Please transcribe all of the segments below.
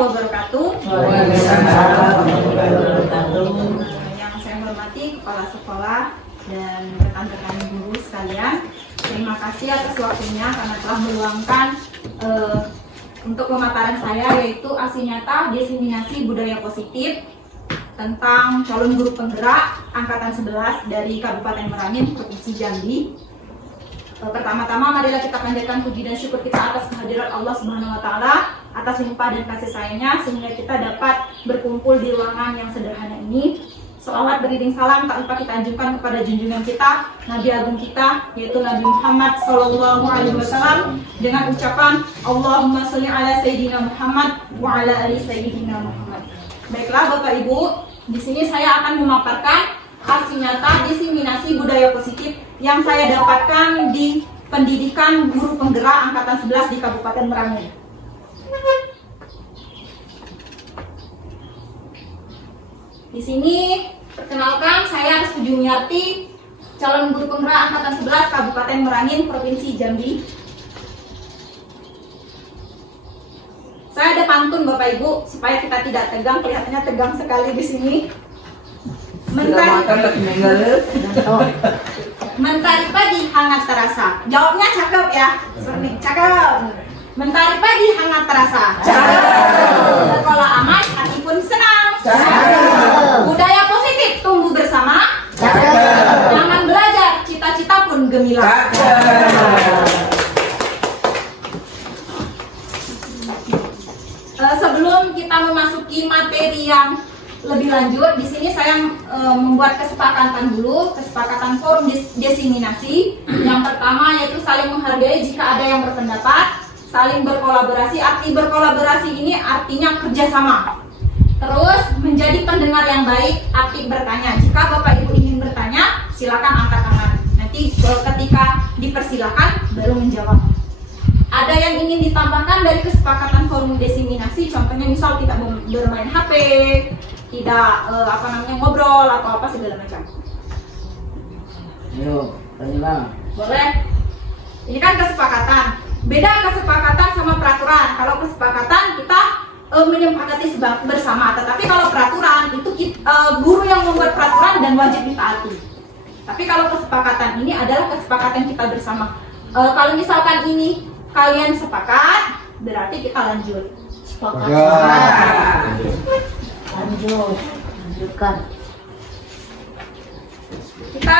wabarakatuh. Waalaikumsalam warahmatullahi wabarakatuh. Yang saya hormati kepala sekolah dan rekan-rekan guru sekalian, terima kasih atas waktunya karena telah meluangkan untuk pemaparan saya, yaitu aksi nyata diseminasi budaya positif tentang calon guru penggerak angkatan 11 dari Kabupaten Merangin, Provinsi Jambi. Pertama-tama marilah kita panjatkan puji dan syukur kita atas kehadiran Allah Subhanahu wa taala, atas limpah dan kasih sayangnya sehingga kita dapat berkumpul di ruangan yang sederhana ini. Sholawat beriring salam tak lupa kita anjurkan kepada junjungan kita, Nabi agung kita, yaitu Nabi Muhammad Sallallahu Alaihi Wasallam, dengan ucapan Allahumma sholli ala Sayyidina Muhammad wa ala ali Sayyidina Muhammad. Baiklah Bapak Ibu, di sini saya akan memaparkan aksi nyata diseminasi budaya positif yang saya dapatkan di pendidikan guru penggerak angkatan 11 di Kabupaten Merangin. Di sini perkenalkan, saya Restu Jumiarti, calon guru penggerak angkatan 11 Kabupaten Merangin, Provinsi Jambi. Saya ada pantun Bapak Ibu supaya kita tidak tegang, kelihatannya tegang sekali di sini. Mentari pagi hangat terasa. Jawabnya cakep ya. Cakep. Mentari pagi hangat terasa. Cakep. Sekolah aman, hati pun senang. Cakep. Budaya positif tumbuh bersama. Cakep. Nyaman belajar, cita-cita pun gemilang. Sebelum kita memasuki materi yang lebih lanjut, di sini saya membuat kesepakatan dulu, kesepakatan forum diseminasi. Yang pertama yaitu saling menghargai jika ada yang berpendapat, saling berkolaborasi. Arti berkolaborasi ini artinya kerjasama. Terus menjadi pendengar yang baik, arti bertanya. Jika Bapak Ibu ingin bertanya, silakan angkat tangan. Nanti ketika dipersilakan baru menjawab. Ada yang ingin ditambahkan dari kesepakatan forum diseminasi, contohnya misal tidak bermain HP, tidak ngobrol atau apa segala macam. Ayo, tanya. Boleh? Ini kan kesepakatan. Beda kesepakatan sama peraturan. Kalau kesepakatan kita menyepakati bersama, tetapi kalau peraturan itu guru yang membuat peraturan dan wajib ditaati. Tapi kalau kesepakatan ini adalah kesepakatan kita bersama. Kalau misalkan ini kalian sepakat, berarti kita lanjut. Sepakat. Lanjutkan. Kita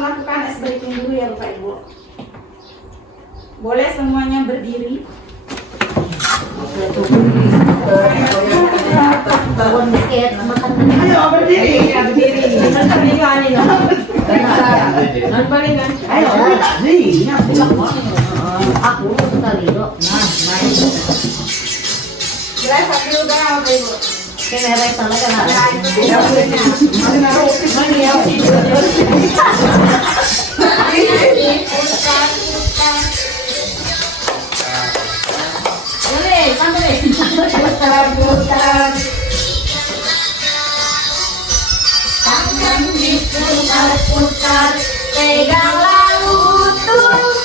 melakukan es breaking dulu ya Bapak Ibu. Boleh semuanya berdiri. Bangun dikit, makan. Ayo berdiri. Ya berdiri. Ayo berdiri. Aku sekali dok. Boleh sambil udah Bapak Ibu. Kenapa salah kan? Nah, itu dia. Boleh, sampai. Tangan diputar-putar, peganglah lutut,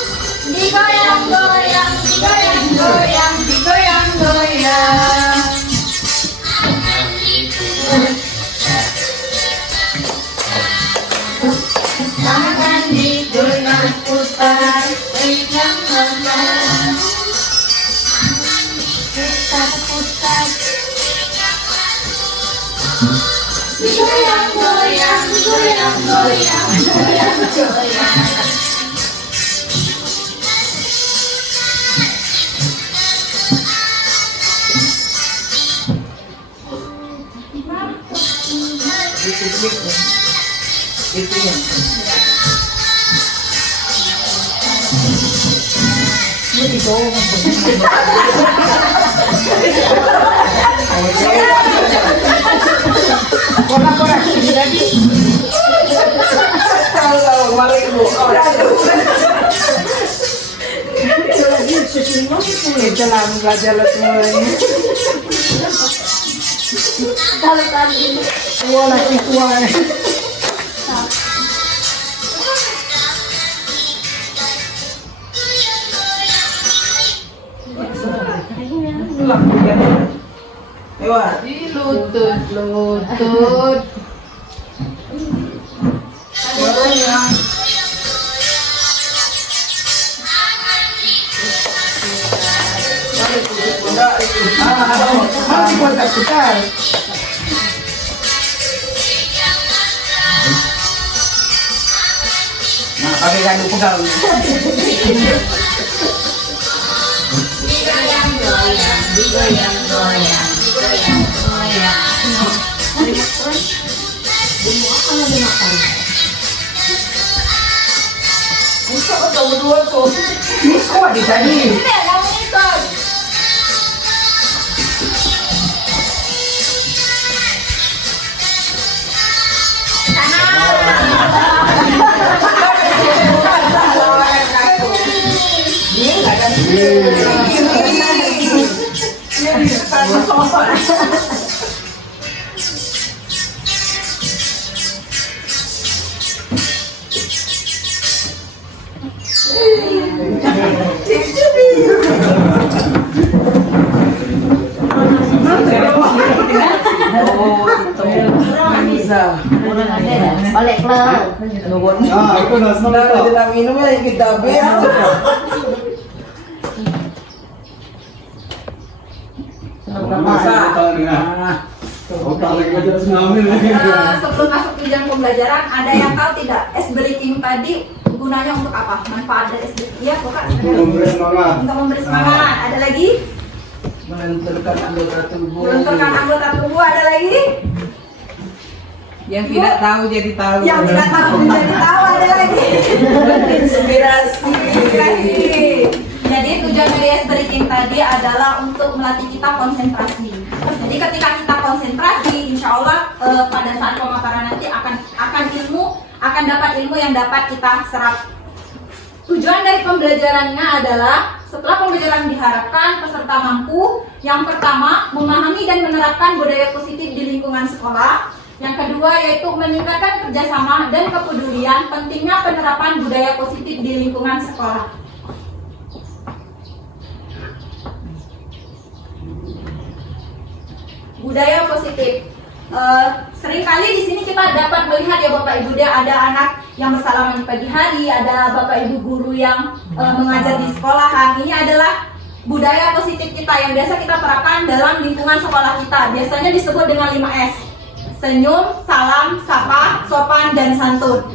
digoyang-goyang, digoyang-goyang, digoyang-goyang. Tangan diputar-putar, peganglah putar-putar, goyang-goyang, goyang-goyang, goyang-goyang. Kita lah belajar semuanya. Kalau tadi Wala tua. Lewat. Lutut. Goyang. Harus diputar-putar. Nah, pakai gandum pegang. Bisa kok berdua tuh. Ini kuat di tadi. Balik lah. Ah, itu nasi dalam minumnya yang kita biar. Sebelum masuk ke jenjang pembelajaran, ada yang tahu tidak es breaking tadi gunanya untuk apa? Manfaat dari es breaking? Iya, kok Kak? Memberi semangat. Untuk memberi semangat. Ada lagi? Melenturkan anggota tubuh. Melenturkan anggota tubuh. Ada lagi? Yang tidak tahu jadi tahu. Yang tidak tahu menjadi tahu. Ada lagi? Inspirasi. Inspirasi. Jadi tujuan dari es breaking tadi adalah untuk melatih kita konsentrasi. Jadi ketika kita konsentrasi, insya Allah pada saat pemaparan nanti akan dapat ilmu yang dapat kita serap. Tujuan dari pembelajarannya adalah setelah pembelajaran diharapkan peserta mampu yang pertama memahami dan menerapkan budaya positif di lingkungan sekolah. Yang kedua yaitu meningkatkan kerjasama dan kepedulian pentingnya penerapan budaya positif di lingkungan sekolah. Budaya positif. Seringkali di sini kita dapat melihat ya Bapak Ibu, ada anak yang bersalaman di pagi hari, ada Bapak Ibu guru yang mengajar di sekolahan. Ini adalah budaya positif kita yang biasa kita terapkan dalam lingkungan sekolah kita. Biasanya disebut dengan 5S. Senyum, salam, sapa, sopan, dan santun.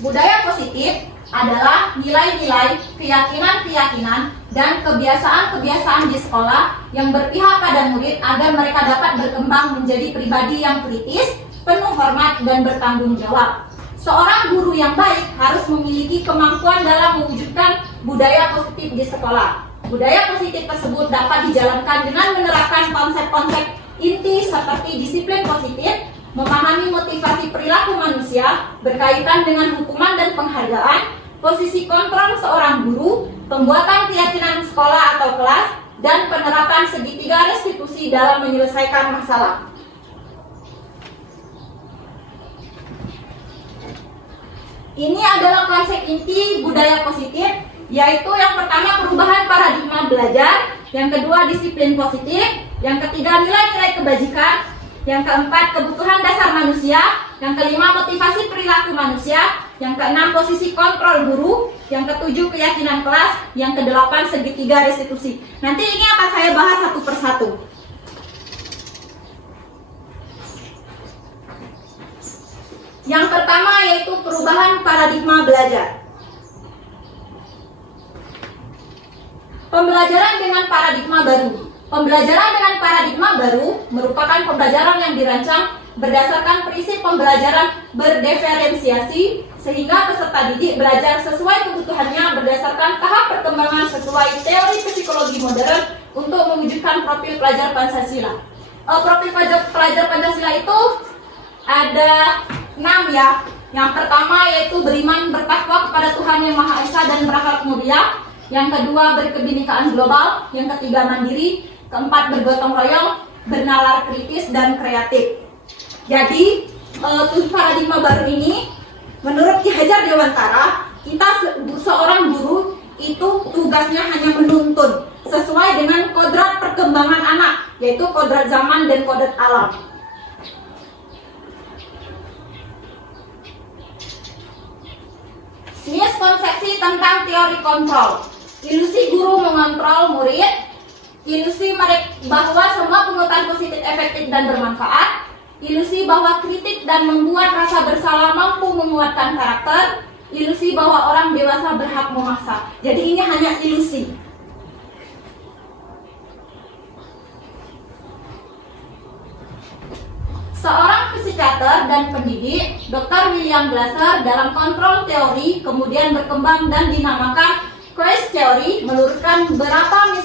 Budaya positif adalah nilai-nilai, keyakinan-keyakinan, dan kebiasaan-kebiasaan di sekolah yang berpihak pada murid agar mereka dapat berkembang menjadi pribadi yang kritis, penuh hormat, dan bertanggung jawab. Seorang guru yang baik harus memiliki kemampuan dalam mewujudkan budaya positif di sekolah. Budaya positif tersebut dapat dijalankan dengan menerapkan konsep-konsep inti seperti disiplin positif, memahami motivasi perilaku manusia berkaitan dengan hukuman dan penghargaan, posisi kontrol seorang guru, pembuatan keyakinan sekolah atau kelas, dan penerapan segitiga restitusi dalam menyelesaikan masalah. Ini adalah konsep inti budaya positif, yaitu yang pertama perubahan paradigma belajar, yang kedua disiplin positif, yang ketiga nilai-nilai kebajikan, yang keempat kebutuhan dasar manusia, yang kelima motivasi perilaku manusia, yang keenam posisi kontrol guru, yang ketujuh keyakinan kelas, yang kedelapan segitiga restitusi. Nanti ini akan saya bahas satu persatu. Yang pertama yaitu perubahan paradigma belajar. Pembelajaran dengan paradigma baru. Pembelajaran dengan paradigma baru merupakan pembelajaran yang dirancang berdasarkan prinsip pembelajaran berdiferensiasi sehingga peserta didik belajar sesuai kebutuhannya berdasarkan tahap perkembangan sesuai teori psikologi modern untuk mewujudkan profil pelajar Pancasila. Profil pelajar Pancasila itu ada 6 ya. Yang pertama yaitu beriman bertakwa kepada Tuhan Yang Maha Esa dan berakhlak mulia. Yang kedua berkebinekaan global. Yang ketiga mandiri. Keempat bergotong royong, bernalar kritis dan kreatif. Jadi paradigma baru ini menurut Ki Hajar Dewantara seorang guru itu tugasnya hanya menuntun sesuai dengan kodrat perkembangan anak, yaitu kodrat zaman dan kodrat alam. Miskonsepsi tentang teori kontrol. Ilusi guru mengontrol murid, ilusi bahwa semua pungutan positif efektif dan bermanfaat, ilusi bahwa kritik dan membuat rasa bersalah mampu menguatkan karakter, ilusi bahwa orang dewasa berhak memaksa. Jadi ini hanya ilusi. Seorang psikiater dan pendidik, Dr. William Glasser, dalam kontrol teori kemudian berkembang dan dinamakan Quest Theory, meluruskan beberapa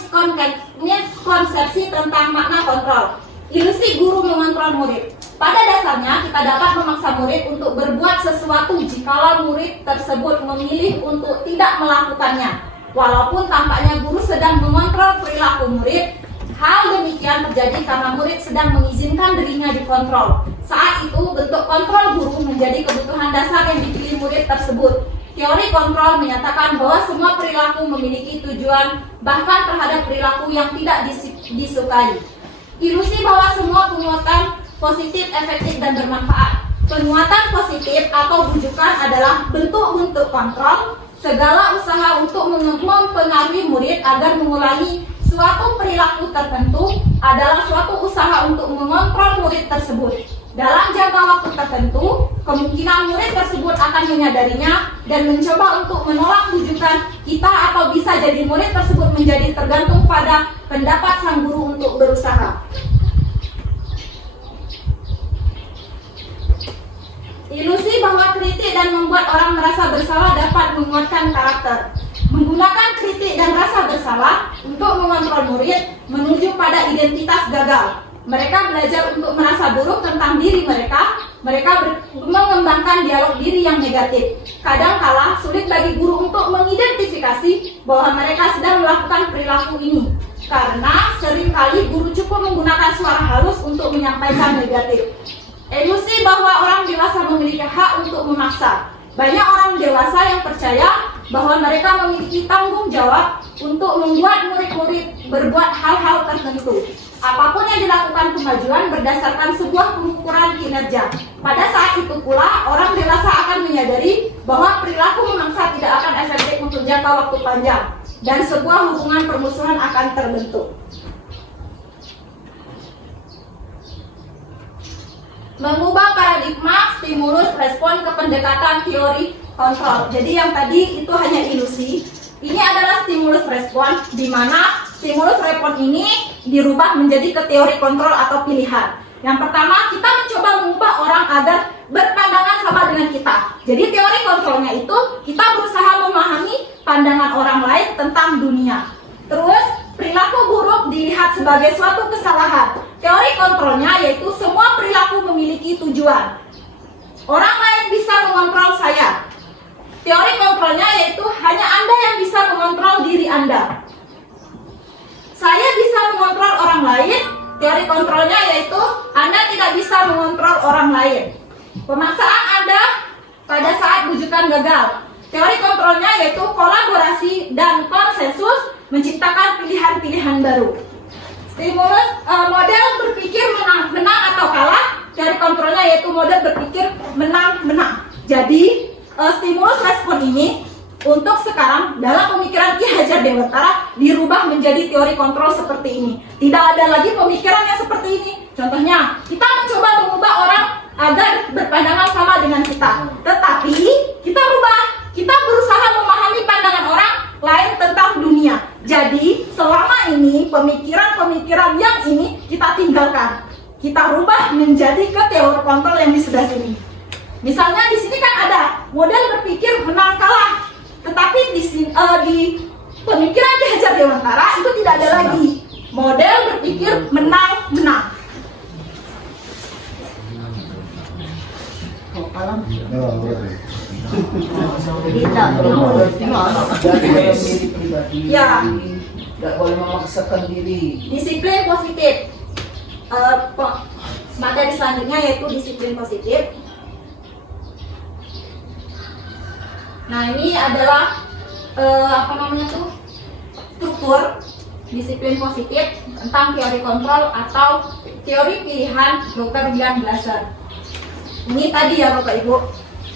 miskonsepsi tentang makna kontrol. Ilusi guru mengontrol murid. Pada dasarnya kita dapat memaksa murid untuk berbuat sesuatu jikalau murid tersebut memilih untuk tidak melakukannya. Walaupun tampaknya guru sedang mengontrol perilaku murid, hal demikian terjadi karena murid sedang mengizinkan dirinya dikontrol. Saat itu bentuk kontrol guru menjadi kebutuhan dasar yang dipilih murid tersebut. Teori kontrol menyatakan bahwa semua perilaku memiliki tujuan, bahkan terhadap perilaku yang tidak disukai. Ilusi bahwa semua penguatan positif, efektif, dan bermanfaat. Penguatan positif atau bujukan adalah bentuk-bentuk kontrol. Segala usaha untuk mempengaruhi murid agar mengulangi suatu perilaku tertentu adalah suatu usaha untuk mengontrol murid tersebut. Dalam jangka waktu tertentu, kemungkinan murid tersebut akan menyadarinya dan mencoba untuk menolak bujukan kita, atau bisa jadi murid tersebut menjadi tergantung pada pendapat sang guru untuk berusaha. Ilusi bahwa kritik dan membuat orang merasa bersalah dapat menguatkan karakter. Menggunakan kritik dan rasa bersalah untuk mengontrol murid menuju pada identitas gagal. Mereka belajar untuk merasa buruk tentang diri mereka. Mereka mengembangkan dialog diri yang negatif. Kadangkala sulit bagi guru untuk mengidentifikasi bahwa mereka sedang melakukan perilaku ini, karena seringkali guru cukup menggunakan suara halus untuk menyampaikan negatif. Ilusi bahwa orang dewasa memiliki hak untuk memaksa. Banyak orang dewasa yang percaya bahwa mereka memiliki tanggung jawab untuk membuat murid-murid berbuat hal-hal tertentu. Apapun yang dilakukan kemajuan berdasarkan sebuah pengukuran kinerja. Pada saat itu pula, orang dewasa akan menyadari bahwa perilaku memaksa tidak akan efektif untuk jangka waktu panjang, dan sebuah hubungan permusuhan akan terbentuk. Mengubah paradigma stimulus respon ke pendekatan teori kontrol. Jadi yang tadi itu hanya ilusi. Ini adalah stimulus respon, di mana stimulus respon ini dirubah menjadi ke teori kontrol atau pilihan. Yang pertama, kita mencoba mengubah orang agar berpandangan sama dengan kita. Jadi teori kontrolnya itu kita berusaha memahami pandangan orang lain tentang dunia. Terus perilaku buruk dilihat sebagai suatu kesalahan. Teori kontrolnya yaitu semua perilaku memiliki tujuan. Orang lain bisa mengontrol saya. Teori kontrolnya yaitu hanya Anda yang bisa mengontrol diri Anda. Saya bisa mengontrol orang lain. Teori kontrolnya yaitu Anda tidak bisa mengontrol orang lain. Pemaksaan Anda pada saat bujukan gagal. Teori kontrolnya yaitu kolaborasi dan konsensus menciptakan pilihan-pilihan baru. Stimulus model berpikir menang atau kalah. Teori kontrolnya yaitu model berpikir menang-menang. Jadi stimulus respon ini untuk sekarang dalam pemikiran Ki Hajar Dewantara dirubah menjadi teori kontrol seperti ini. Tidak ada lagi pemikiran yang seperti ini. Contohnya, kita mencoba mengubah orang agar berpandangan sama dengan kita. Tetapi kita rubah, kita berusaha memahami pandangan orang lain tentang dunia. Jadi selama ini pemikiran-pemikiran yang ini kita tinggalkan. Kita rubah menjadi ke teori kontrol yang di sebelah sini. Misalnya di sini kan ada model berpikir menang kalah. Tetapi di pemikiran Ki Hajar Dewantara itu tidak ada lagi model berpikir menang-menang. Ya, tidak boleh memaksakan diri. Disiplin positif. Materi selanjutnya yaitu disiplin positif. Nah, ini adalah struktur disiplin positif tentang teori kontrol atau teori pilihan Dr. William Glasser. Ini tadi ya Bapak Ibu,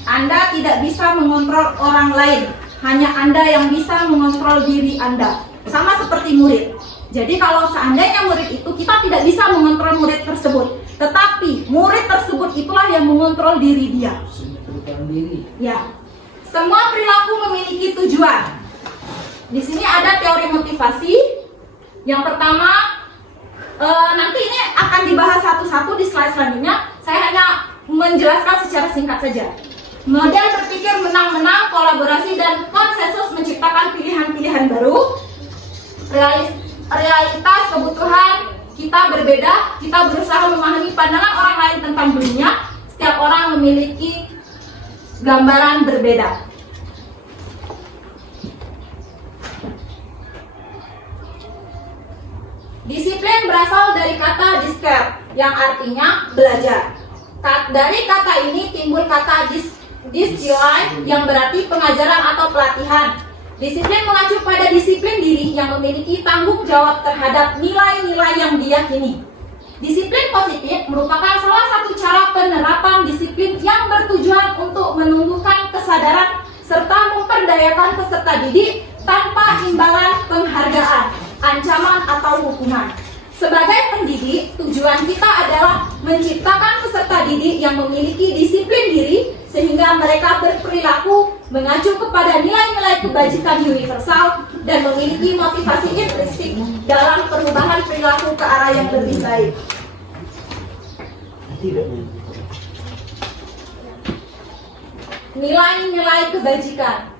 Anda tidak bisa mengontrol orang lain, hanya Anda yang bisa mengontrol diri Anda. Sama seperti murid. Jadi kalau seandainya murid itu, kita tidak bisa mengontrol murid tersebut, tetapi murid tersebut itulah yang mengontrol diri dia. Ya. Semua perilaku memiliki tujuan. Di sini ada teori motivasi. Yang pertama, nanti ini akan dibahas satu-satu di slide selanjutnya. Saya hanya menjelaskan secara singkat saja. Model berpikir menang-menang, kolaborasi dan konsensus menciptakan pilihan-pilihan baru. Realitas kebutuhan kita berbeda. Kita berusaha memahami pandangan orang lain tentang dunia. Setiap orang memiliki gambaran berbeda. Disiplin berasal dari kata discern yang artinya belajar. Dari kata ini timbul kata discipline yang berarti pengajaran atau pelatihan. Disiplin mengacu pada disiplin diri yang memiliki tanggung jawab terhadap nilai-nilai yang diyakini. Disiplin positif merupakan salah satu cara penerapan disiplin yang bertujuan untuk menumbuhkan kesadaran serta memperdayakan peserta didik tanpa imbalan penghargaan, ancaman atau hukuman. Sebagai pendidik, tujuan kita adalah menciptakan peserta didik yang memiliki disiplin diri sehingga mereka berperilaku mengacu kepada nilai-nilai kebajikan universal dan memiliki motivasi intrinsik dalam perubahan perilaku ke arah yang lebih baik. Nilai-nilai kebajikan.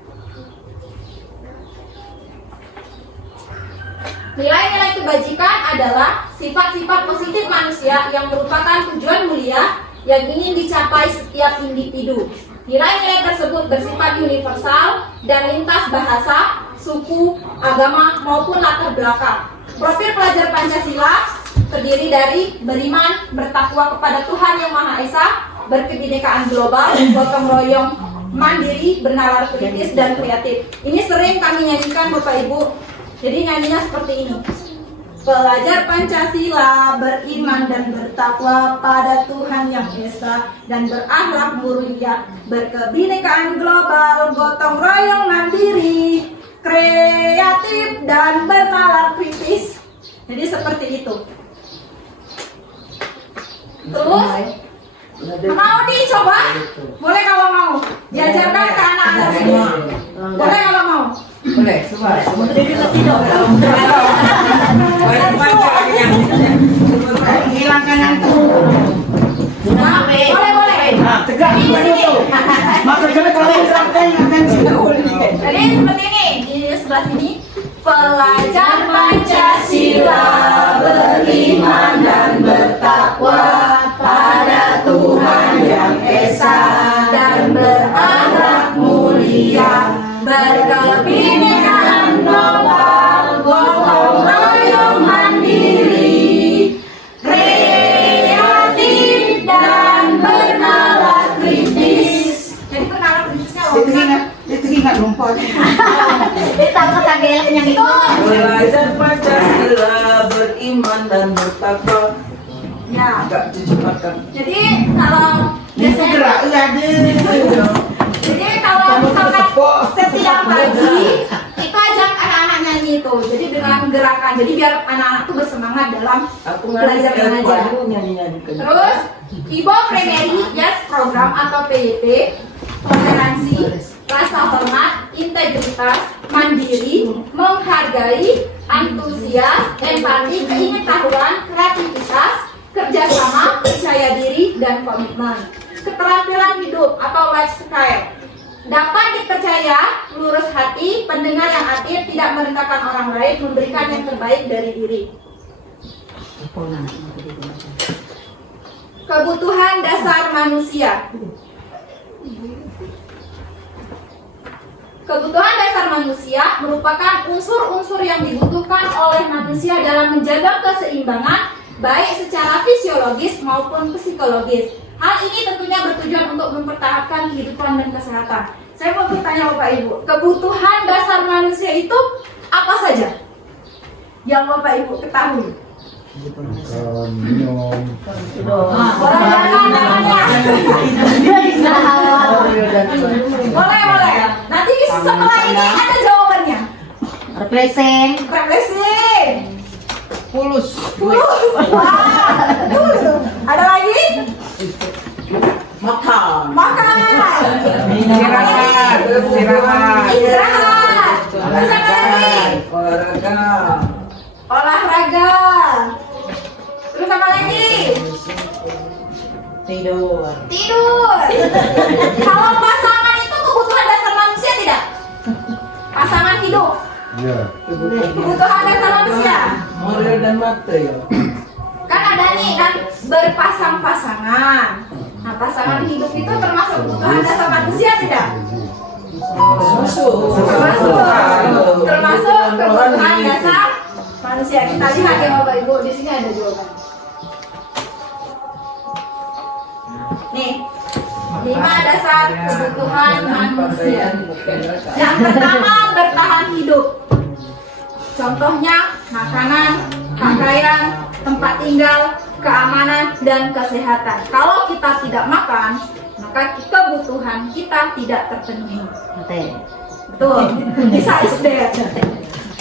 Nilai-nilai kebajikan adalah sifat-sifat positif manusia yang merupakan tujuan mulia yang ingin dicapai setiap individu. Nilai-nilai tersebut bersifat universal dan lintas bahasa, suku, agama, maupun latar belakang. Profil pelajar Pancasila terdiri dari beriman, bertakwa kepada Tuhan Yang Maha Esa, berkebinekaan global, gotong royong, mandiri, bernalar kritis, dan kreatif. Ini sering kami nyanyikan Bapak Ibu. Jadi nyanyinya seperti ini. Pelajar Pancasila beriman dan bertakwa pada Tuhan Yang Esa dan berakhlak mulia, berkebinekaan global, gotong royong mandiri, kreatif dan bernalar kritis. Jadi seperti itu. Terus mau dicoba? Boleh kalau mau. Diajarkan ke anak-anak semua. Boleh kalau mau. Boleh, coba. Hilangkan yang itu. Boleh. Tegak itu. Maka kalau hilangkan situ. Jadi seperti ini di sebelah sini. Pelajar Pancasila beriman dan bertakwa pada Tuhan Yang Esa dan berakhlak mulia, berkebinekaan global, gotong royong mandiri, kreatif dan bernalar kritis. Jadi bernalar kritisnya Itu ingat rumput. Ditangkap kagelek yang itu. Pelajar Pancasila beriman dan bertakwa. ya. Agak dicepatkan. Jadi kalau Itu gerak ada. Jadi kalau misalkan setiap pagi kita ajak anak-anak nyanyi itu, jadi dengan gerakan, jadi biar anak-anak tuh bersemangat dalam belajar mengajar. Terus IBO Primary Yes Program atau PYP, toleransi, rasa hormat, integritas, mandiri, menghargai, antusias, empati, pengetahuan, kreativitas, kerjasama, percaya diri, dan komitmen. Keterampilan hidup atau life skill dapat dipercaya, lurus hati, pendengar yang aktif, tidak merendahkan orang lain, memberikan yang terbaik dari diri. Kebutuhan dasar manusia. Kebutuhan dasar manusia merupakan unsur-unsur yang dibutuhkan oleh manusia dalam menjaga keseimbangan baik secara fisiologis maupun psikologis. Hal ini tentunya bertujuan untuk mempertahankan kehidupan dan kesehatan. Saya mau bertanya Bapak Ibu, kebutuhan dasar manusia itu apa saja yang Bapak Ibu ketahui? Makan, minum. Boleh jangan tangannya. Boleh. Nanti setelah ini ada jawabannya. Refreshing. Refreshing. Pulus. Wah. Ada lagi? Makan. Makan. Istirahat. Istirahat. Bisa lagi? Olahraga. Terus apa lagi? Tidur. Kalau pasangan itu kebutuhan dasar manusia tidak? Pasangan hidup. Ya. Kebutuhan dasar manusia. Moral dan mata ya. Kan ada nih kan berpasang-pasangan. Nah, pasangan hidup itu termasuk kebutuhan dasar manusia tidak? Termasuk kebutuhan dasar manusia. Kita lihat ya Bapak Ibu, di sini ada jawaban. Nih, 5 dasar kebutuhan manusia. Yang pertama, bertahan hidup. Contohnya makanan, pakaian, tempat tinggal, keamanan, dan kesehatan. Kalau kita tidak makan, maka kebutuhan kita tidak terpenuhi. Betul, bisa isdet.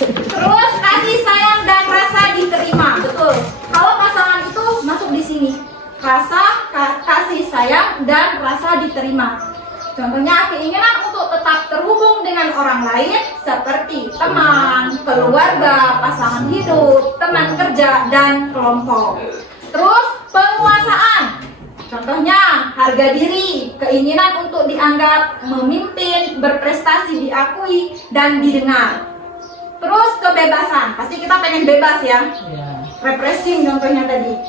Terus kasih sayang dan rasa diterima, betul. Kalau pasangan itu masuk di sini, kasih sayang dan rasa diterima. Contohnya keinginan untuk tetap terhubung dengan orang lain seperti teman, keluarga, pasangan hidup, teman kerja, dan kelompok. Terus penguasaan. Contohnya harga diri, keinginan untuk dianggap memimpin, berprestasi diakui dan didengar. Terus kebebasan, pasti kita pengen bebas ya. Refreshing contohnya tadi.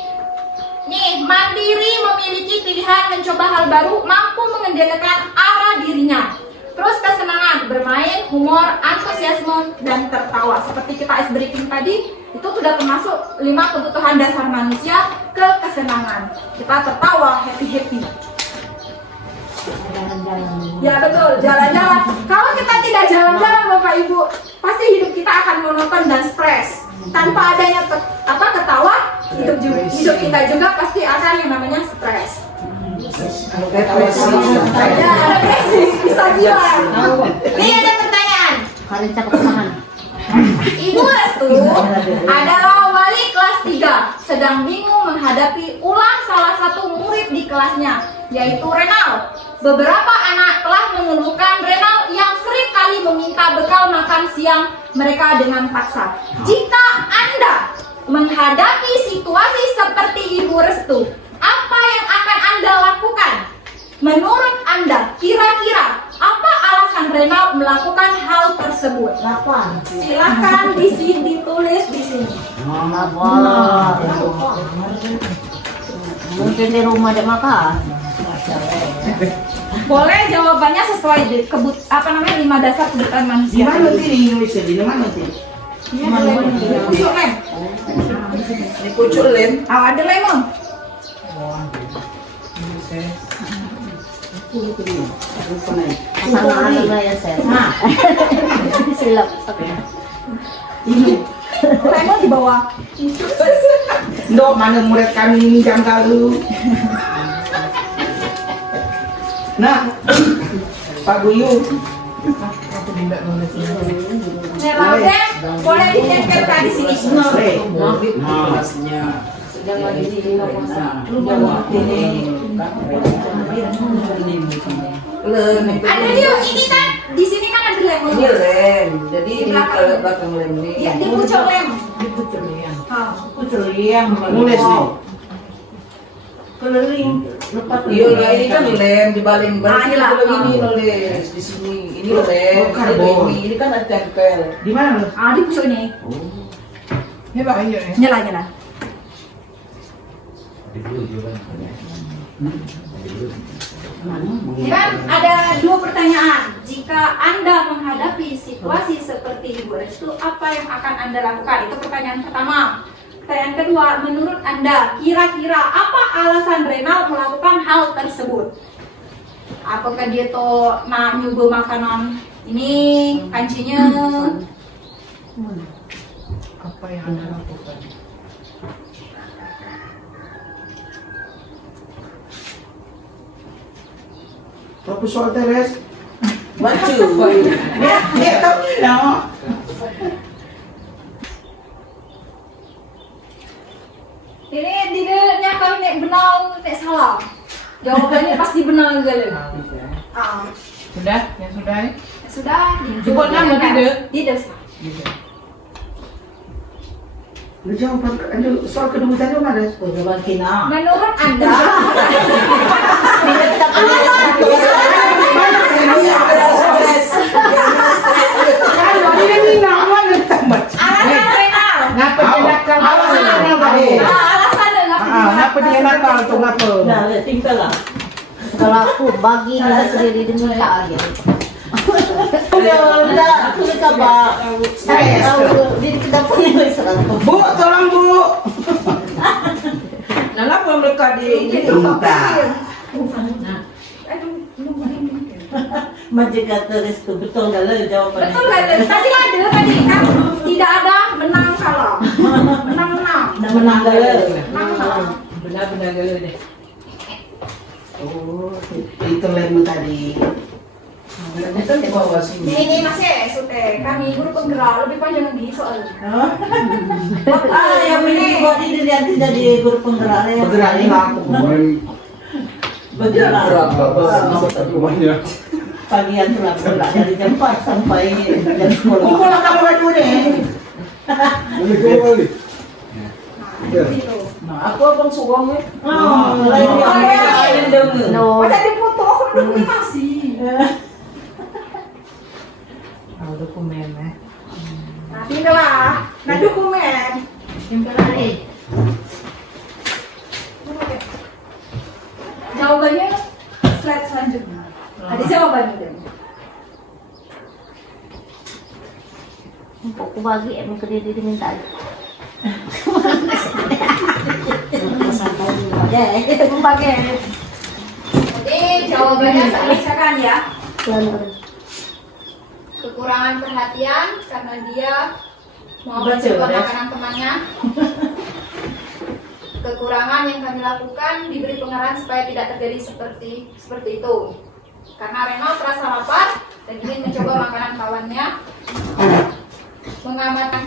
Nih, mandiri, memiliki pilihan mencoba hal baru, mampu mengendalikan arah dirinya. Terus kesenangan, bermain, humor, antusiasme, dan tertawa. Seperti kita ice breaking tadi, itu sudah termasuk 5 kebutuhan dasar manusia ke kesenangan. Kita tertawa, happy-happy. Ya betul, jalan-jalan. Kalau kita tidak jalan-jalan Bapak Ibu, pasti hidup kita akan monoton dan stres. Tanpa adanya ketawa, hidup kita juga pasti akan yang namanya stres. Ya, depresi, bisa gila. Ini ada pertanyaan. Ibu Restu adalah wali kelas 3, sedang bingung menghadapi ulang salah satu murid di kelasnya, yaitu Renal. Beberapa anak telah mengeluhkan Renal yang sering kali meminta bekal makan siang mereka dengan paksa. Jika Anda menghadapi situasi seperti Ibu Restu, apa yang akan Anda lakukan? Menurut Anda, kira-kira apa alasan Renal melakukan hal tersebut? Silakan di sini ditulis di sini. Mungkin di rumah ada makan. Boleh jawabannya sesuai 5 dasar kebutuhan Di manusia. mana sih di Indonesia? Di mana sih? Pucuk lem. Ini pucuk lem. Ada lemon. Sama ada ya saya. Silap. Lemon di bawah. Ndok, mana murid kami minjam kalau. Nah, Pak Guyu. Melalnya boleh ditempelkan di sini. Masnya. Ada yuk, ini kan di sini kan ada lemon. Ini lem. Jadi di belakang lem ini. Ya, di pucuk lem. Yang nulis nih. Keliling. Iya lah, ini kan lem dibaling Ah, berarti iya lah. kalau ini nulis di sini. Ini lem. Karbon. Ini kan ada tempel. Di mana? Di pucuk ini. Nyala. Dan ada 2 pertanyaan. Jika Anda menghadapi situasi seperti Ibu Restu, apa yang akan Anda lakukan? Itu pertanyaan pertama. Pertanyaan kedua, menurut Anda, kira-kira apa alasan Renal melakukan hal tersebut? apakah dia tuh nak nyoba makanan ini kancinya. Apa yang Anda lakukan? Profesor Teres, Maju. dia tahu tidak? Ini tidaknya kami nek benar nek salah. Jawabannya pasti benar gale. Ah, Sudah, yang sudah. sudah. Cukup nama tidak? Tidak sah. Lu jawab soal kedua tadi mana? Jawaban kina. Menurut Anda, Kalau ini nama tambah. alasan Renal. Ngapa dia nakal? Alasannya tadi. Alasannya Ngapa dia nakal tuh ngapa? Nah, lihat tinggal lah. Kalau aku bagi nilai sendiri demi tak aja. Udah, aku suka bak. Saya tahu diri kita punya nilai 100. Bu, tolong bu. Nala belum dekat di ini. Majikan terus tuh betul gak lo jawabannya? Betul nggak? Tadi ada tadi kan tidak ada menang kalah. Menang. Menang gak lo? Menang. Benar-benar gale deh. Oh, itu lemu tadi. Itu di bawah sini. Ini masih sute. Kami guru penggerak lebih panjang lagi soalnya. Yang ini buat ini lihat jadi guru penggerak yang Bergerak ini aku. bergerak rumahnya. pagian pulang dari jam 4 sampai jam 10. Kumpul kamu baju nih. Ini kembali. Gitu. Nah, aku abang suang nih. Lain yang denger. No. Jadi foto aku dokumentasi. Kalau dokumen ya. Nah, tinggallah. Nah, dokumen. Jawabannya slide selanjutnya. Ada jawabannya deh. Aku bagi emang ke diri minta. Ya, pakai. Jadi jawabannya saya bacakan ya. Kekurangan perhatian karena dia mau mencoba makanan temannya. Kekurangan yang kami lakukan diberi pengarahan supaya tidak terjadi seperti itu. Karena Renal terasa lapar dan ingin mencoba makanan kawannya. Mengamati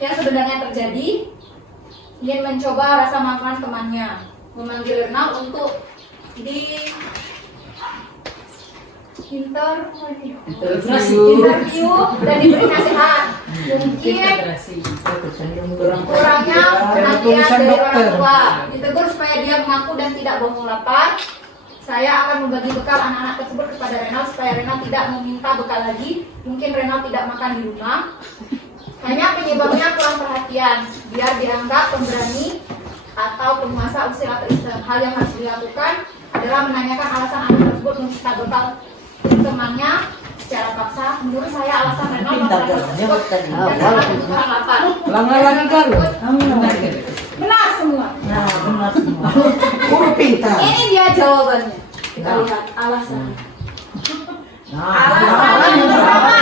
yang sebenarnya terjadi, ingin mencoba rasa makanan temannya. Memanggil Renal untuk di interview dan diberi nasihat. Mungkin kurangnya perhatian dari orang tua, ditegur supaya dia mengaku dan tidak bohong lapar. Saya akan membagi bekal anak-anak tersebut kepada Renal supaya Renal tidak meminta bekal lagi. Mungkin Renal tidak makan di rumah. Hanya penyebabnya kurang perhatian, biar dianggap pemberani atau penguasa usil atau iseng. Hal yang harus dilakukan adalah menanyakan alasan anak tersebut meminta bekal temannya secara paksa. Menurut saya alasan Renal melakukan hal tersebut karena kebutuhan lapar. Lagi kan? Benar semua. Nah, benar semua. Guru pintar. Ini dia jawabannya. Kita lihat alasan. Alasan yang pertama,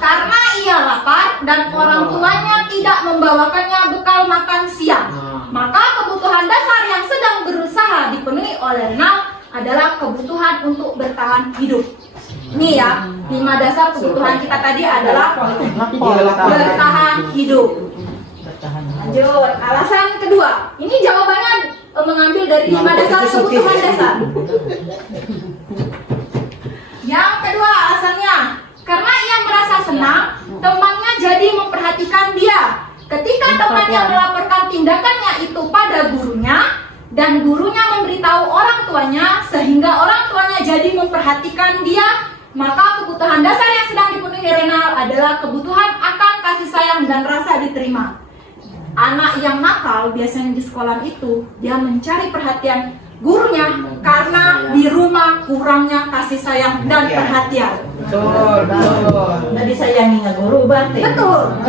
karena ia lapar dan orang tuanya tidak membawakannya bekal makan siang. Maka kebutuhan dasar yang sedang berusaha dipenuhi oleh Renal adalah kebutuhan untuk bertahan hidup. Ini ya, 5 dasar kebutuhan kita tadi adalah bertahan hidup. Lanjut, alasan kedua. Ini jawabannya mengambil dari 5 dasar kebutuhan dasar. Yang kedua alasannya, karena ia merasa senang, temannya jadi memperhatikan dia. Ketika temannya melaporkan tindakannya itu pada gurunya, dan gurunya memberitahu orang tuanya, sehingga orang tuanya jadi memperhatikan dia, maka kebutuhan dasar yang sedang dipenuhi Renal adalah kebutuhan akan kasih sayang dan rasa diterima. Anak yang nakal biasanya di sekolah itu dia mencari perhatian gurunya karena di rumah kurangnya kasih sayang dan perhatian. Betul. Jadi sayangi nggak guru berarti. Betul.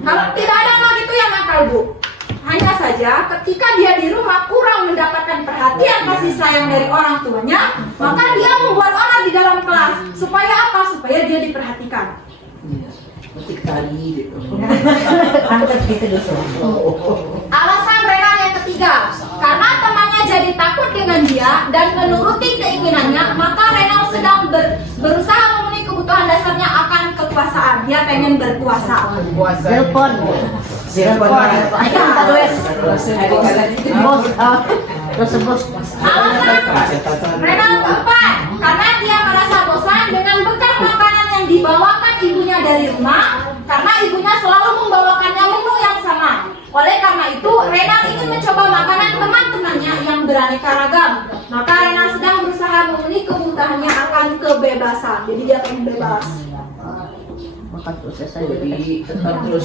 Kalau tidak ada anak itu yang nakal, Bu. Hanya saja ketika dia di rumah kurang mendapatkan perhatian kasih sayang dari orang tuanya, maka dia membuat onar di dalam kelas. Supaya apa? Supaya dia diperhatikan. Metik tali gitu. Angkat gitu dulu. Alasan Rena yang ketiga, karena temannya jadi takut dengan dia dan menuruti keinginannya, maka Rena sedang berusaha memenuhi kebutuhan dasarnya akan kekuasaan. Dia pengen berkuasa. Puasa. Telepon. Minta duit. Bos, terus Alasan Rena keempat, karena dia merasa bosan dengan bekal makanan yang dibawakan ibunya dari rumah, karena ibunya selalu membawakannya menu yang sama. Oleh karena itu, Rena ingin mencoba makanan teman-temannya yang beraneka ragam. Maka Rena sedang berusaha memenuhi kebutuhannya akan kebebasan. Jadi dia pengen bebas. makan terus selesai. Jadi tetap terus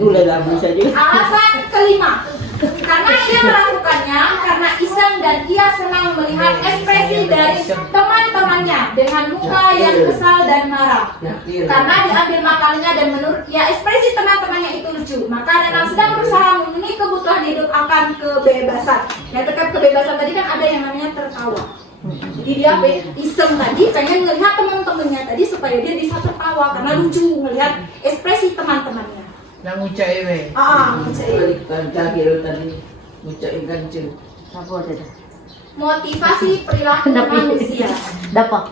gula dalam saja. Alasan kelima, karena ia melakukannya karena iseng dan ia senang melihat ekspresi dari teman-temannya dengan muka yang kesal dan marah. Karena diambil makanannya dan menurut ia ekspresi teman-temannya itu lucu, maka Rena sedang berusaha memenuhi kebutuhan hidup akan kebebasan. Yang terkait kebebasan tadi kan ada yang namanya tertawa. Jadi dia iseng tadi pengen ngelihat teman-temannya tadi supaya dia bisa tertawa karena lucu melihat ekspresi teman-temannya. Nang ngucai we. Ngucai. Balikan kaki tadi ngucai kancil. Apa itu? Motivasi perilaku manusia. Dapat.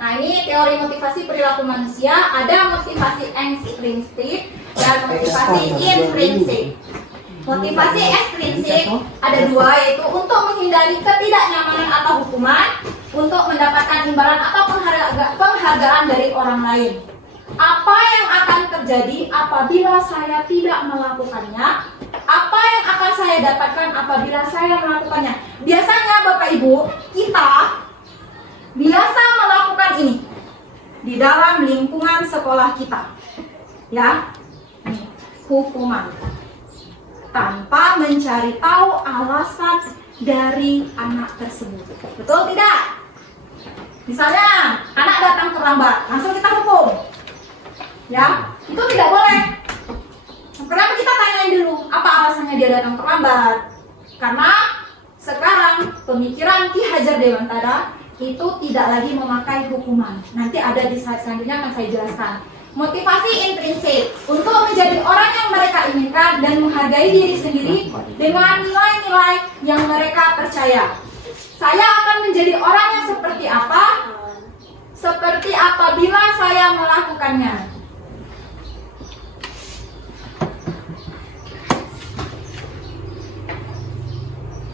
Nah, ini teori motivasi perilaku manusia. Ada motivasi ekstrinsik dan motivasi intrinsik. Motivasi ekstrinsik ada dua, yaitu untuk menghindari ketidaknyamanan atau hukuman, untuk mendapatkan imbalan atau penghargaan dari orang lain. Apa yang akan terjadi apabila saya tidak melakukannya? Apa yang akan saya dapatkan apabila saya melakukannya? Biasanya Bapak Ibu, kita biasa melakukan ini di dalam lingkungan sekolah kita. Ya, ini, hukuman. Tanpa mencari tahu alasan dari anak tersebut. Betul tidak? Misalnya, anak datang terlambat, langsung kita hukum. Ya, itu tidak boleh. Kenapa kita tanyain dulu, apa alasannya dia datang terlambat? Karena sekarang pemikiran Ki Hajar Dewantara itu tidak lagi memakai hukuman. Nanti ada di slide selanjutnya akan saya jelaskan. Motivasi intrinsik untuk menjadi orang yang mereka inginkan dan menghargai diri sendiri dengan nilai-nilai yang mereka percaya. Saya akan menjadi orang yang seperti apa? Seperti apabila saya melakukannya.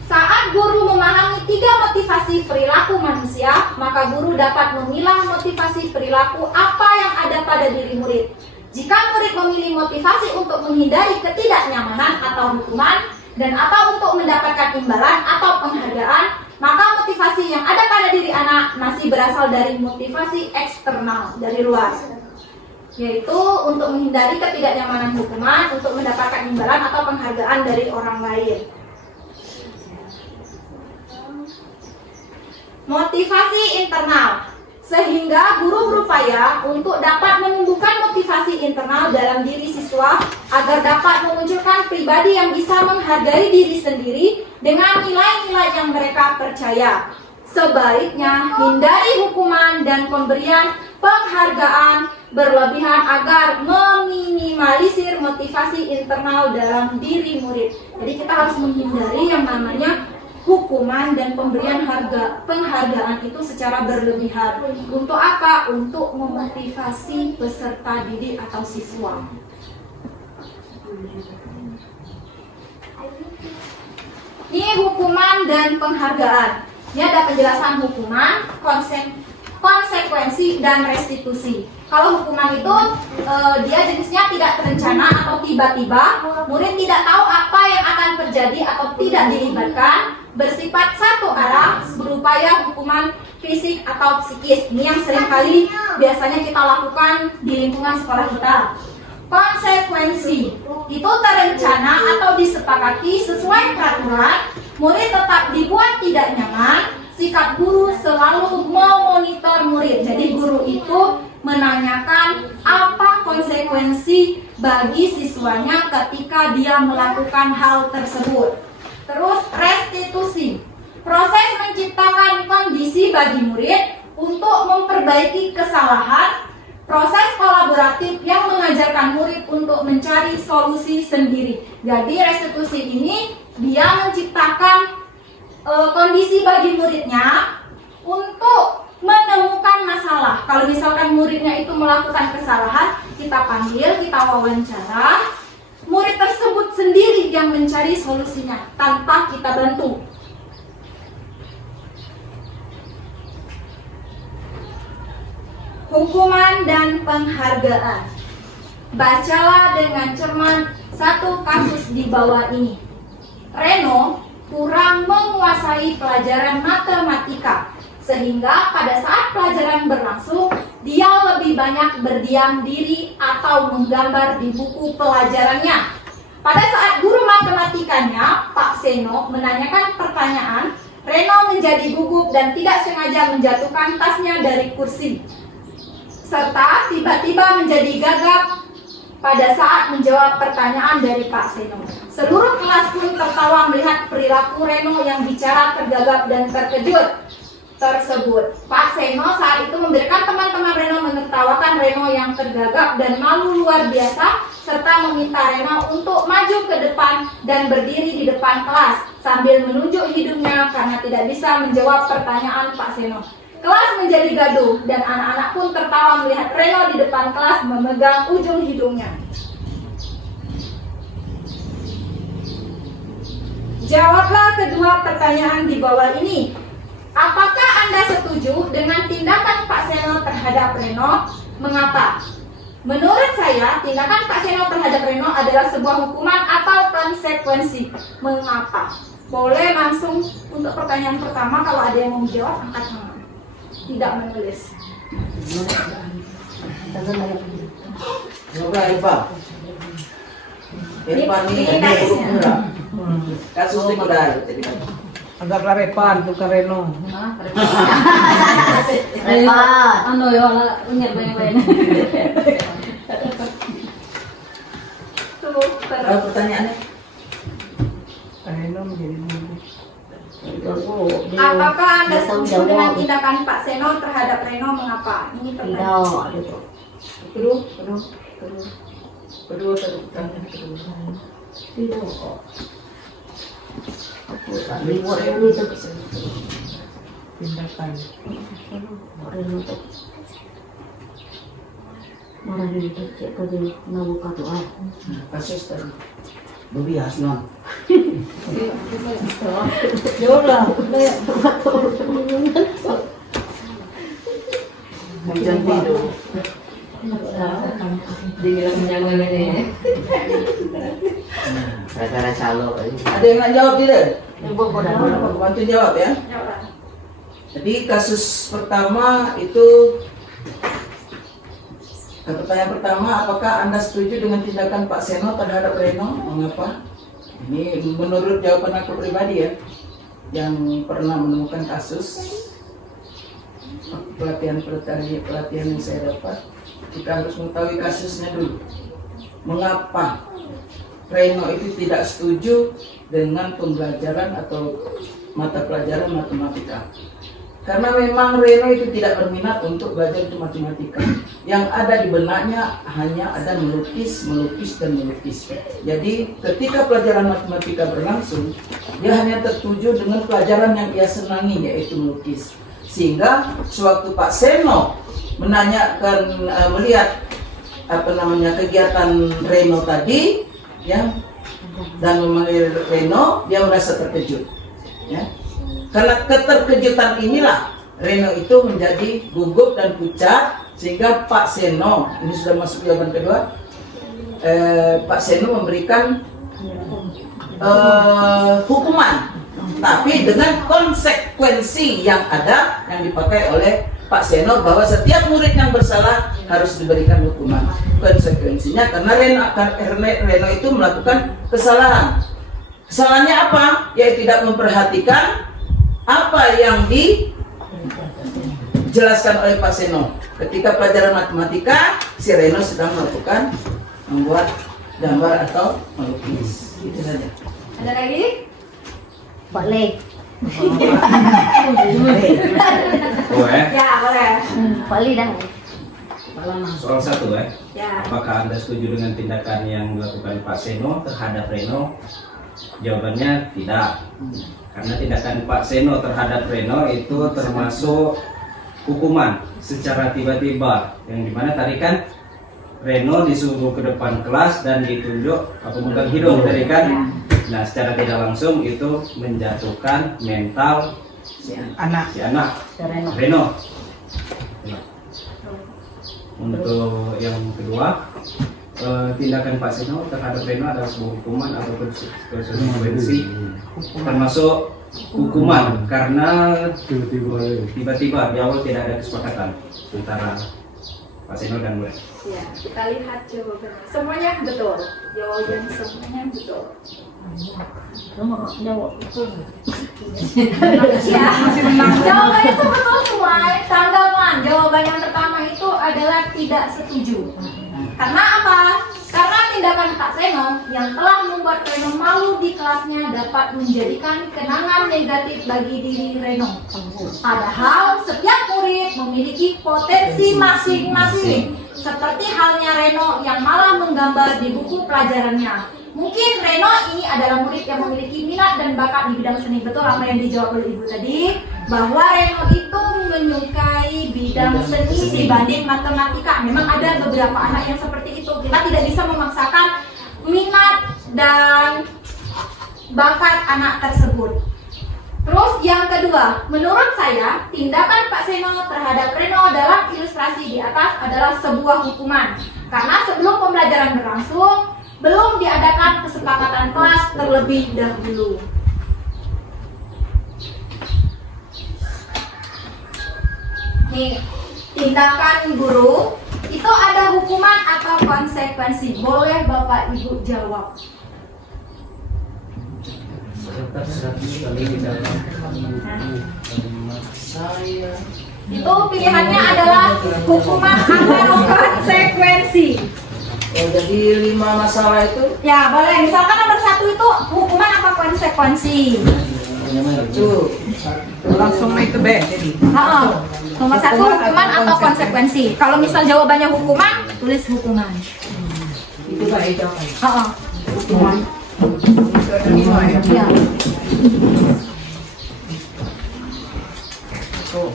Saat guru memahami 3 motivasi perilaku manusia, maka guru dapat memilah motivasi perilaku apa yang ada pada diri murid. Jika murid memilih motivasi untuk menghindari ketidaknyamanan atau hukuman, dan atau untuk mendapatkan imbalan atau penghargaan, maka motivasi yang ada pada diri anak masih berasal dari motivasi eksternal, dari luar. Yaitu untuk menghindari ketidaknyamanan hukuman, untuk mendapatkan imbalan atau penghargaan dari orang lain. Motivasi internal, sehingga guru berupaya untuk dapat menumbuhkan motivasi internal dalam diri siswa agar dapat memunculkan pribadi yang bisa menghargai diri sendiri dengan nilai-nilai yang mereka percaya. Sebaiknya hindari hukuman dan pemberian penghargaan berlebihan agar meminimalisir motivasi internal dalam diri murid. Jadi kita harus menghindari yang namanya hukuman dan pemberian penghargaan itu secara berlebihan. Untuk apa? Untuk memotivasi peserta didik atau siswa. Ini hukuman dan penghargaan. Ini ada penjelasan hukuman, konsekuensi, dan restitusi. Kalau hukuman itu dia jenisnya tidak terencana atau tiba-tiba, murid tidak tahu apa yang akan terjadi atau tidak dilibatkan, bersifat satu arah, berupaya hukuman fisik atau psikis. Ini yang seringkali biasanya kita lakukan di lingkungan sekolah kita. Konsekuensi itu terencana atau disepakati sesuai peraturan, murid tetap dibuat tidak nyaman, sikap guru selalu memonitor murid. Jadi guru itu menanyakan apa konsekuensi bagi siswanya ketika dia melakukan hal tersebut. Terus restitusi, proses menciptakan kondisi bagi murid untuk memperbaiki kesalahan, proses kolaboratif yang mengajarkan murid untuk mencari solusi sendiri. Jadi restitusi ini dia menciptakan kondisi bagi muridnya untuk menemukan masalah. Kalau misalkan muridnya itu melakukan kesalahan, kita panggil, kita wawancara, murid tersebut sendiri yang mencari solusinya tanpa kita bantu. Hukuman dan penghargaan. Bacalah dengan cermat satu kasus di bawah ini. Reno kurang menguasai pelajaran matematika, sehingga pada saat pelajaran berlangsung, dia lebih banyak berdiam diri atau menggambar di buku pelajarannya. Pada saat guru matematikanya, Pak Seno, menanyakan pertanyaan, Reno menjadi gugup dan tidak sengaja menjatuhkan tasnya dari kursi, serta tiba-tiba menjadi gagap pada saat menjawab pertanyaan dari Pak Seno. Seluruh kelas pun tertawa melihat perilaku Reno yang bicara tergagap dan terkejut tersebut. Pak Seno saat itu memberikan teman-teman Reno menertawakan Reno yang tergagap dan malu luar biasa, serta meminta Reno untuk maju ke depan dan berdiri di depan kelas sambil menunjuk hidungnya karena tidak bisa menjawab pertanyaan Pak Seno. Kelas menjadi gaduh dan anak-anak pun tertawa melihat Reno di depan kelas memegang ujung hidungnya. Jawablah kedua pertanyaan di bawah ini. Apakah Anda setuju dengan tindakan Pak Seno terhadap Reno? Mengapa? Menurut saya, tindakan Pak Seno terhadap Reno adalah sebuah hukuman atau konsekuensi. Mengapa? Boleh langsung untuk pertanyaan pertama, kalau ada yang mau menjawab, angkat tangan. Tidak menulis. Coba Eva. Eva Ini ini kasusnya. kasus di modal. Agak larepan tuh ke Reno. Repot. Ano yo, unyar banyak-banyak. Tuh, Pertanyaannya? Reno menjadi gugup. apakah Anda setuju dengan tindakan Pak Seno terhadap Reno? Mengapa? Ini pertanyaan. Tidak, Kedua satu pertanyaan kedua. tidak. Reward dulu itu. Tindakan. Marah itu cek kerja nabuka doa. Kasus tadi. Bebias non. Yolah. Hujan tidur. Dibilang jangan ini. Gara-gara calo. Ada yang nak jawab tidak? Ibu Bantu jawab ya. Jawab. Jadi kasus pertama itu, pertanyaan pertama, apakah Anda setuju dengan tindakan Pak Seno terhadap Reno? Mengapa? Ini menurut jawaban aku pribadi ya, yang pernah menemukan kasus pelatihan yang saya dapat. Kita harus mengetahui kasusnya dulu. Mengapa Reno itu tidak setuju dengan pembelajaran atau mata pelajaran matematika? Karena memang Reno itu tidak berminat untuk belajar untuk matematika. Yang ada di benaknya hanya ada melukis. Jadi ketika pelajaran matematika berlangsung, dia hanya tertuju dengan pelajaran yang ia senangi, yaitu melukis. Sehingga sewaktu Pak Seno menanyakan, melihat kegiatan Reno tadi, ya, dan memanggil Reno, dia merasa terkejut. Ya. Karena keterkejutan inilah Reno itu menjadi gugup dan pucat, sehingga Pak Seno, ini sudah masuk jawaban kedua, Pak Seno memberikan hukuman, tapi dengan konsekuensi yang ada, yang dipakai oleh Pak Seno, bahwa setiap murid yang bersalah harus diberikan hukuman. Konsekuensinya karena Reno itu melakukan kesalahan. Kesalahannya apa? Yaitu tidak memperhatikan apa yang dijelaskan oleh Pak Seno. Ketika pelajaran matematika, si Reno sedang melakukan membuat gambar atau melukis. Itu saja. Ada lagi? Pak Le. Ya, boleh. Pak Le dah. Soal 1 Ya. apakah Anda setuju dengan tindakan yang dilakukan Pak Seno terhadap Reno? Jawabannya tidak. Karena tindakan Pak Seno terhadap Reno itu termasuk hukuman secara tiba-tiba, yang dimana tadi kan Reno disuruh ke depan kelas dan ditunjuk aku megang hidung tadi kan. Nah, secara tidak langsung itu menjatuhkan mental si anak Reno. Untuk yang kedua, tindakan Pak Seno terhadap Reno adalah sebuah hukuman atau konsekuensi, termasuk hukuman karena tiba-tiba di awal tidak ada kesepakatan antara Pak Seno dan Mbak. Ya, kita lihat jawabannya. Semuanya betul. Jawaban semuanya betul. Jawab itu. Ya, jawabannya itu betul semua. Tanggapan jawaban yang pertama itu adalah tidak setuju. Karena apa? Karena tindakan Pak Seno yang telah membuat Reno malu di kelasnya dapat menjadikan kenangan negatif bagi diri Reno. Padahal setiap murid memiliki potensi masing-masing. Seperti halnya Reno yang malah menggambar di buku pelajarannya. Mungkin Reno ini adalah murid yang memiliki minat dan bakat di bidang seni. Betul apa yang dijawab oleh Ibu tadi? Bahwa Reno itu menyukai bidang seni dibanding matematika. Memang ada beberapa anak yang seperti itu. Kita tidak bisa memaksakan minat dan bakat anak tersebut. Terus yang kedua, menurut saya tindakan Pak Seno terhadap Reno dalam ilustrasi di atas adalah sebuah hukuman. Karena sebelum pembelajaran berlangsung, belum diadakan kesepakatan kelas terlebih dahulu. Nih, tindakan guru itu ada hukuman atau konsekuensi. Boleh Bapak Ibu jawab. Saya Itu pilihannya adalah hukuman atau konsekuensi. jadi 5 masalah itu Ya boleh, misalkan nomor 1 itu hukuman apa konsekuensi. langsung naik ke B jadi. Nomor 1 hukuman atau konsekuensi. Kalau misal jawabannya hukuman, tulis hukuman. Itu Pak itu. Hukuman. Itu ada 5 ya. Iya. Tuh.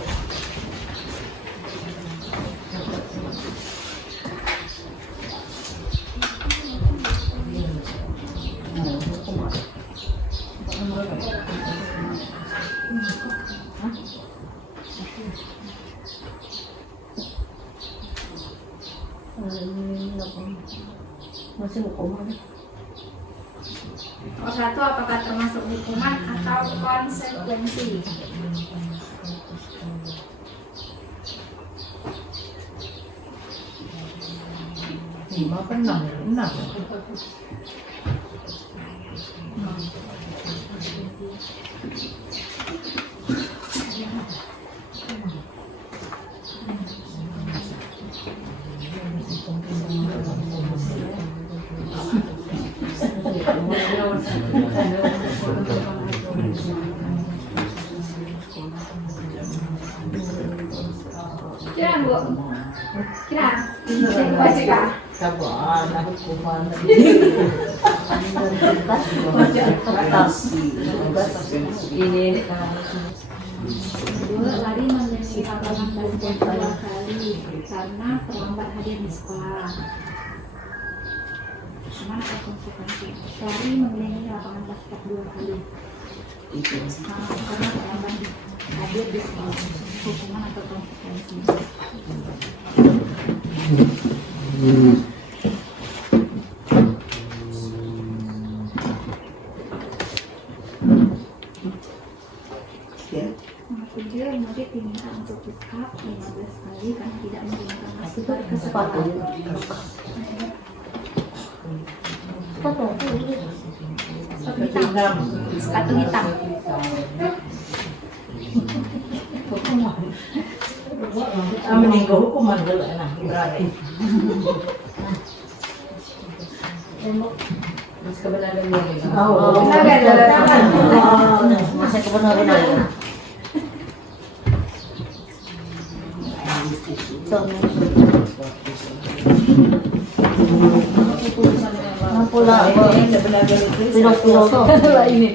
Masih hukuman. Nomor 1 apakah termasuk hukuman atau konsekuensi? Kira Bu? Kira? Baca. Ini Dua, lari menyelinap lapangan basket 2 kali karena terlambat hadir di sekolah. Hukuman atau konsekuensi? Lari mengelilingi lapangan basket 2 kali karena terlambat hadir di sekolah. Hukuman atau konsekuensi? Nomor 7, murid diminta untuk pick up 15 kali karena tidak menggunakan masker ke sekolah. Sepatu hitam. Meninggal hukuman dulu enak berarti. Mas kebenaran dia. Oh, masa kebenaran. Pula piro-piro to. Ini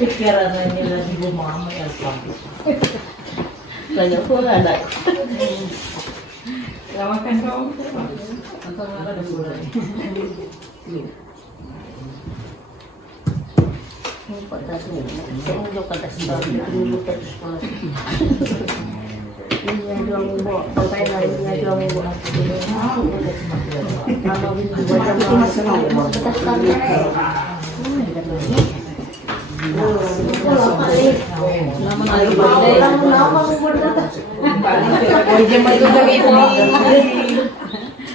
pikiran ini lagi mama ya Banyak pula ada. Lamakan kau. Atau ada bulan. Pada saya mau pada sekolah. Ini jual ibu, sampai lainnya jual ibu. Kalau itu masalah kita sekarang.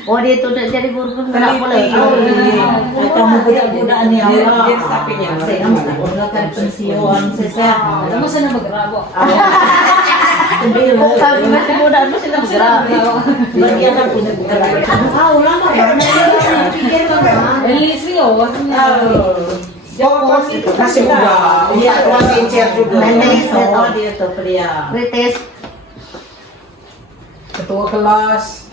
Oh dia itu udah jadi guru kenapa boleh? Kamu budak-budak ni Allah. Saya kan pensiun saya. Kamu senang bergerak, Bu. Kalau masih muda masih nak bergerak. Bagi akan punya bergerak. Tahu lama banget. Pikir kan. Sih Masih muda. Iya, masih encer juga. Nenek tahu dia tuh pria. Kritis. Ketua kelas.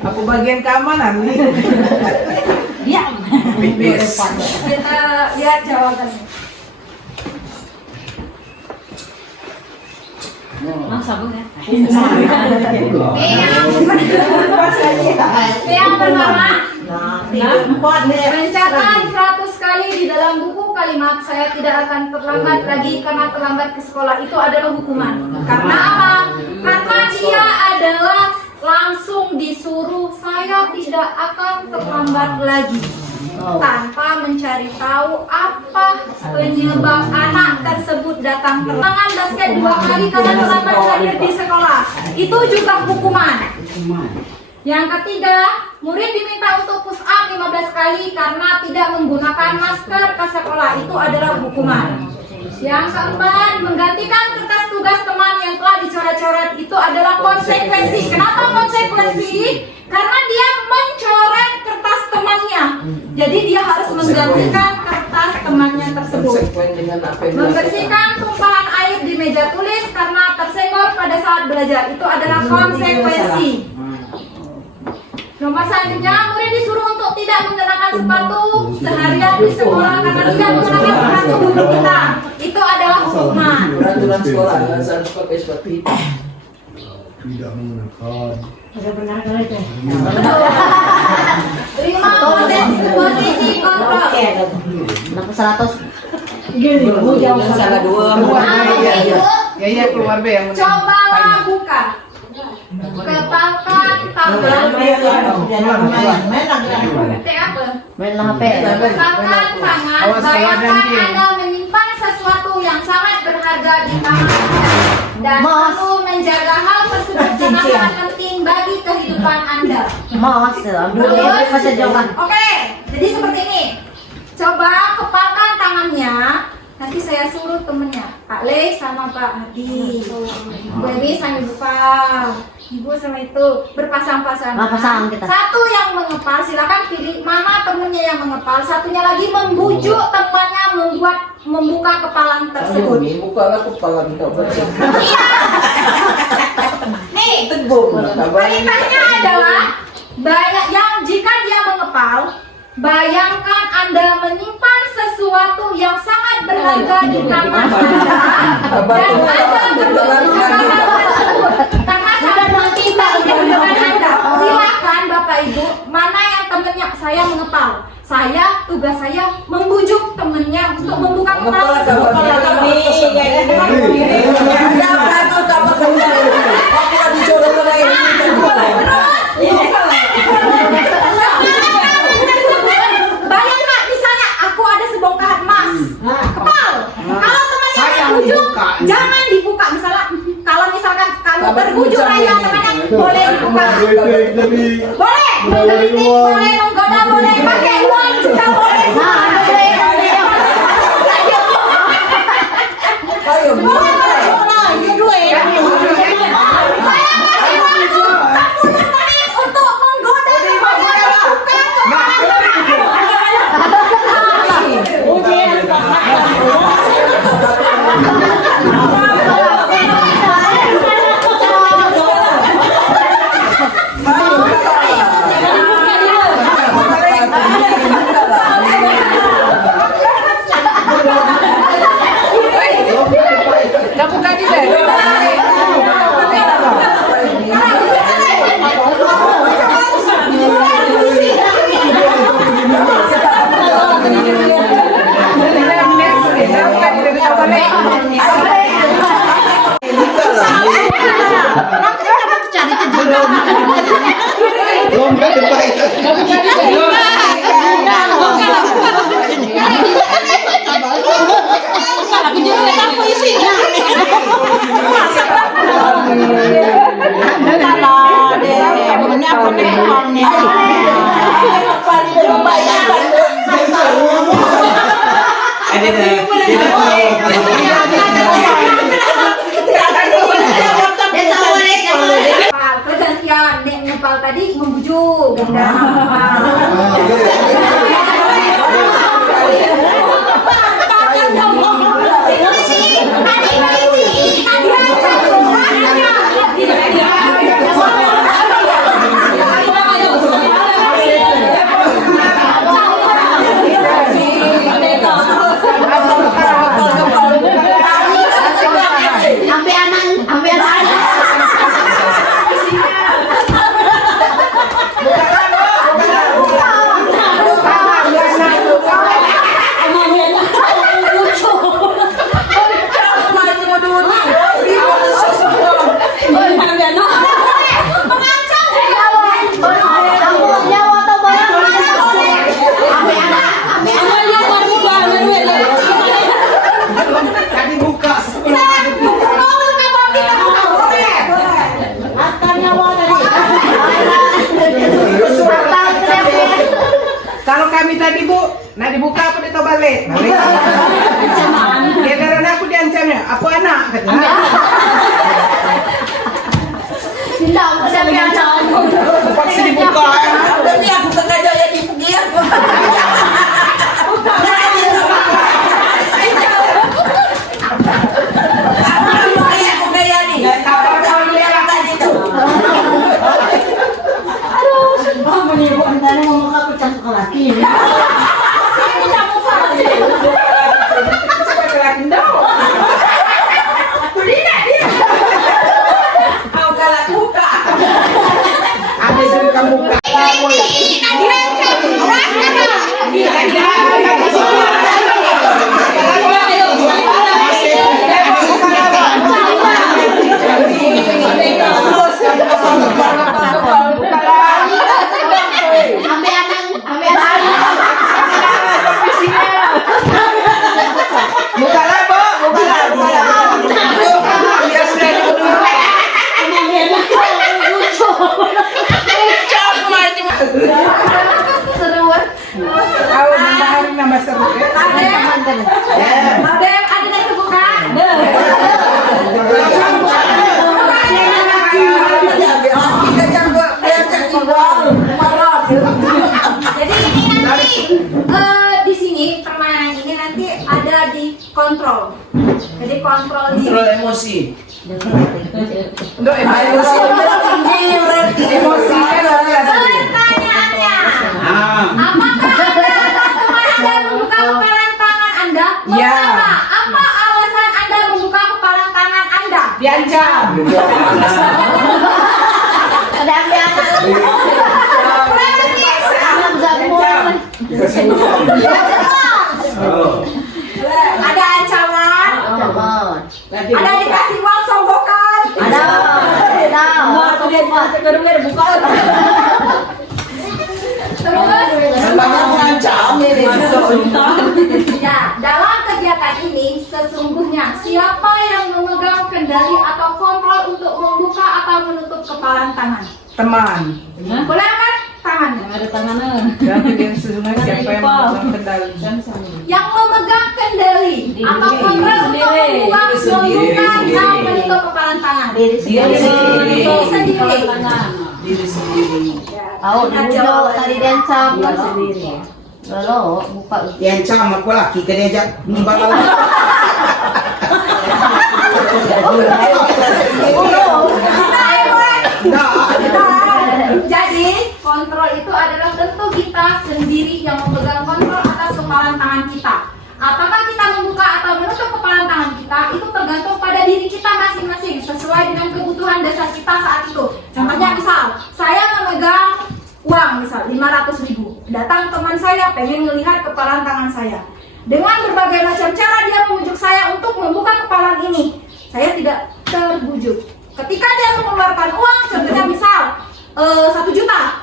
Aku bagian keamanan nih. Diam. Kita lihat jawabannya. Sabun ya. Yang pertama, Empat deh. mencatat 100 kali di dalam buku kalimat saya tidak akan terlambat lagi karena terlambat ke sekolah itu adalah hukuman. Karena apa? Karena dia adalah langsung disuruh saya tidak akan terlambat lagi tanpa mencari tahu apa penyebab anak tersebut datang terlambat basket 2 kali karena terlambat hadir di sekolah. Itu juga hukuman. Yang ketiga, murid diminta untuk push up 15 kali karena tidak menggunakan masker ke sekolah. Itu adalah hukuman. Yang keempat, menggantikan kertas tugas teman yang telah dicoret-coret. Itu adalah konsekuensi. Kenapa konsekuensi? Karena dia mencoret kertas temannya. Jadi dia harus menggantikan kertas temannya tersebut. Membersihkan tumpahan air di meja tulis karena tersenggol pada saat belajar. Itu adalah konsekuensi. Nomor selanjutnya, murid disuruh untuk tidak mengenakan sepatu seharian di sekolah karena tidak mengenakan sepatu untuk kita. Itu adalah hukuman. Peraturan sekolah harus pakai sepatu hitam. Tidak menggunakan. Terima posisi kontrol. Kenapa 100? Jangan salah dua. Ya keluar be yang cobalah buka. Kepalkan tangan. apa? Main HP. Kepalkan tangan. Bayangkan Anda menyimpan sesuatu yang sangat berharga di tangan Anda dan perlu menjaga hal tersebut sangat penting bagi kehidupan Anda. Mas, ambil masa jauhan. Oke, jadi seperti ini. Coba kepalkan tangannya. Nanti saya suruh temennya, Pak Le sama Pak Hadi. Bu Ebi sama Ibu Pak. Ibu sama itu berpasang-pasang. Pasang kita. Satu yang mengepal, silakan pilih mana temennya yang mengepal. Satunya lagi membujuk temannya membuka kepalan tersebut. Ini bukalah kepala minta baca. Nih, Teguh. perintahnya adalah jika dia mengepal, bayangkan Anda menyimpan sesuatu yang sangat berharga di tangan Anda dan Anda berhubungan hal tersebut karena sangat penting bagi kehidupan Anda. Silakan Bapak Ibu, mana yang temannya saya mengepal. Tugas saya membujuk temannya untuk membuka kepala tersebut. Bayangkan misalnya aku ada sebongkah emas, kepal. Kalau temannya terbujuk, jangan dibuka. Kalau misalkan kamu terbujuk aja temannya, boleh dibuka. Boleh, menggelitik, boleh menggoda, boleh pakai uang juga boleh. Kegantian nek ngepal tadi membujuk dan Kalau kami tadi Bu, nah dibuka apa dito balik? Ya karena aku diancamnya, aku anak katanya. Tidak, siapa yang Paksa dibuka. Tapi aku sengaja ya dipugia. Ada juga kamu buka. Di sini permainan ini nanti ada di kontrol. Jadi kontrol diri. Kontrol emosi. Untuk emosi tinggi berarti emosinya Pertanyaannya, apakah teman Anda membuka kepalan tangan Anda? Ya. Pertama, apa alasan Anda membuka kepalan tangan Anda? diancam. Ada ambil Ada ancaman, ada dikasih uang songgokan, ada Ya, dalam kegiatan ini sesungguhnya siapa yang memegang kendali atau kontrol untuk membuka atau menutup kepalan tangan? Teman. Boleh angkat tangannya. Ada tangannya. Dan yang sesungguhnya siapa yang memegang kendali? Yang memegang kendali atau kontrol untuk membuka, membuka atau menutup kepalan tangan. diri Diri sendiri. Diri sendiri. Tahu dulu tadi diancam sendiri. Lalu buka Diancam aku laki ke diajak membawa. Jadi kontrol itu adalah tentu kita sendiri yang memegang kontrol atas kepalan tangan kita. Apakah kita membuka atau menutup kepalan tangan kita itu tergantung pada diri kita masing-masing sesuai dengan kebutuhan dasar kita saat itu. Contohnya misal saya memegang uang misal 500.000. Datang teman saya pengen melihat kepalan tangan saya. Dengan berbagai macam cara dia membujuk saya untuk membuka kepalan ini. Saya tidak terbujuk. Ketika dia mengeluarkan uang, contohnya misal 1 juta,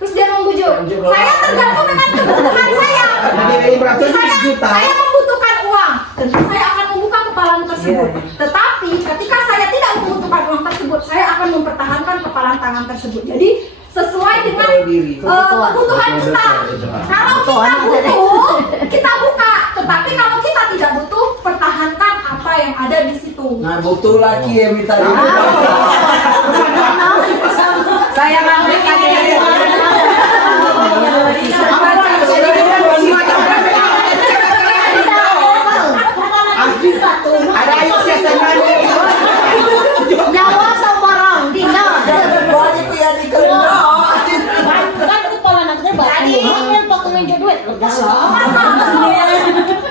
terus dia membujuk. Saya tergantung dengan kebutuhan saya. Saya membutuhkan uang, tentu saya akan membuka kepalan tersebut. Tetapi ketika saya tidak membutuhkan uang tersebut, saya akan mempertahankan kepalan tangan tersebut. Jadi sesuai dengan kebutuhan kita. Kalau kita butuh, kita buka. Tetapi kalau kita ada di situ. Nah, betul lagi ya minta Saya ngambil lagi. Ada ayo setan Nyawa sama orang tinggal. banyak tuh ya di Kan kepala anaknya Jadi- yang pakai meja duit.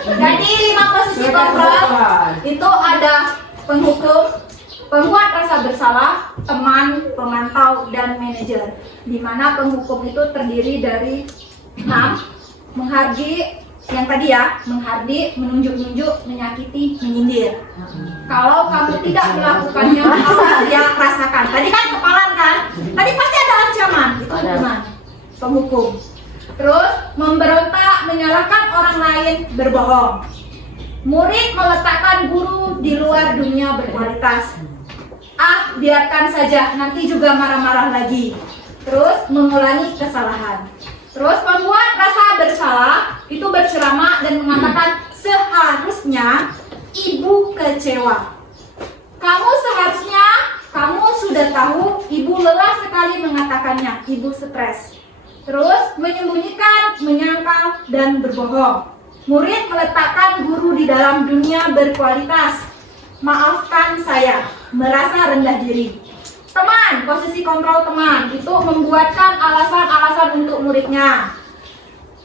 Jadi 5 posisi kontrol itu ada penghukum, pembuat rasa bersalah, teman, pemantau, dan manajer. Di mana penghukum itu terdiri dari 6, menghardi, yang tadi ya, menghardi, menunjuk-nunjuk, menyakiti, menyindir. Kalau kamu tidak melakukannya, apa yang rasakan? Tadi kan kepalan kan? Tadi pasti ada ancaman, itu hukuman penghukum. Terus memberontak, menyalahkan orang lain, berbohong. Murid meletakkan guru di luar dunia berkualitas. Biarkan saja, nanti juga marah-marah lagi. Terus mengulangi kesalahan. Terus membuat rasa bersalah itu berceramah dan mengatakan seharusnya ibu kecewa. Kamu sudah tahu ibu lelah sekali mengatakannya, ibu stres. Terus menyembunyikan, menyangkal, dan berbohong. Murid meletakkan guru di dalam dunia berkualitas. Maafkan saya, merasa rendah diri. Teman, posisi kontrol teman itu membuatkan alasan-alasan untuk muridnya.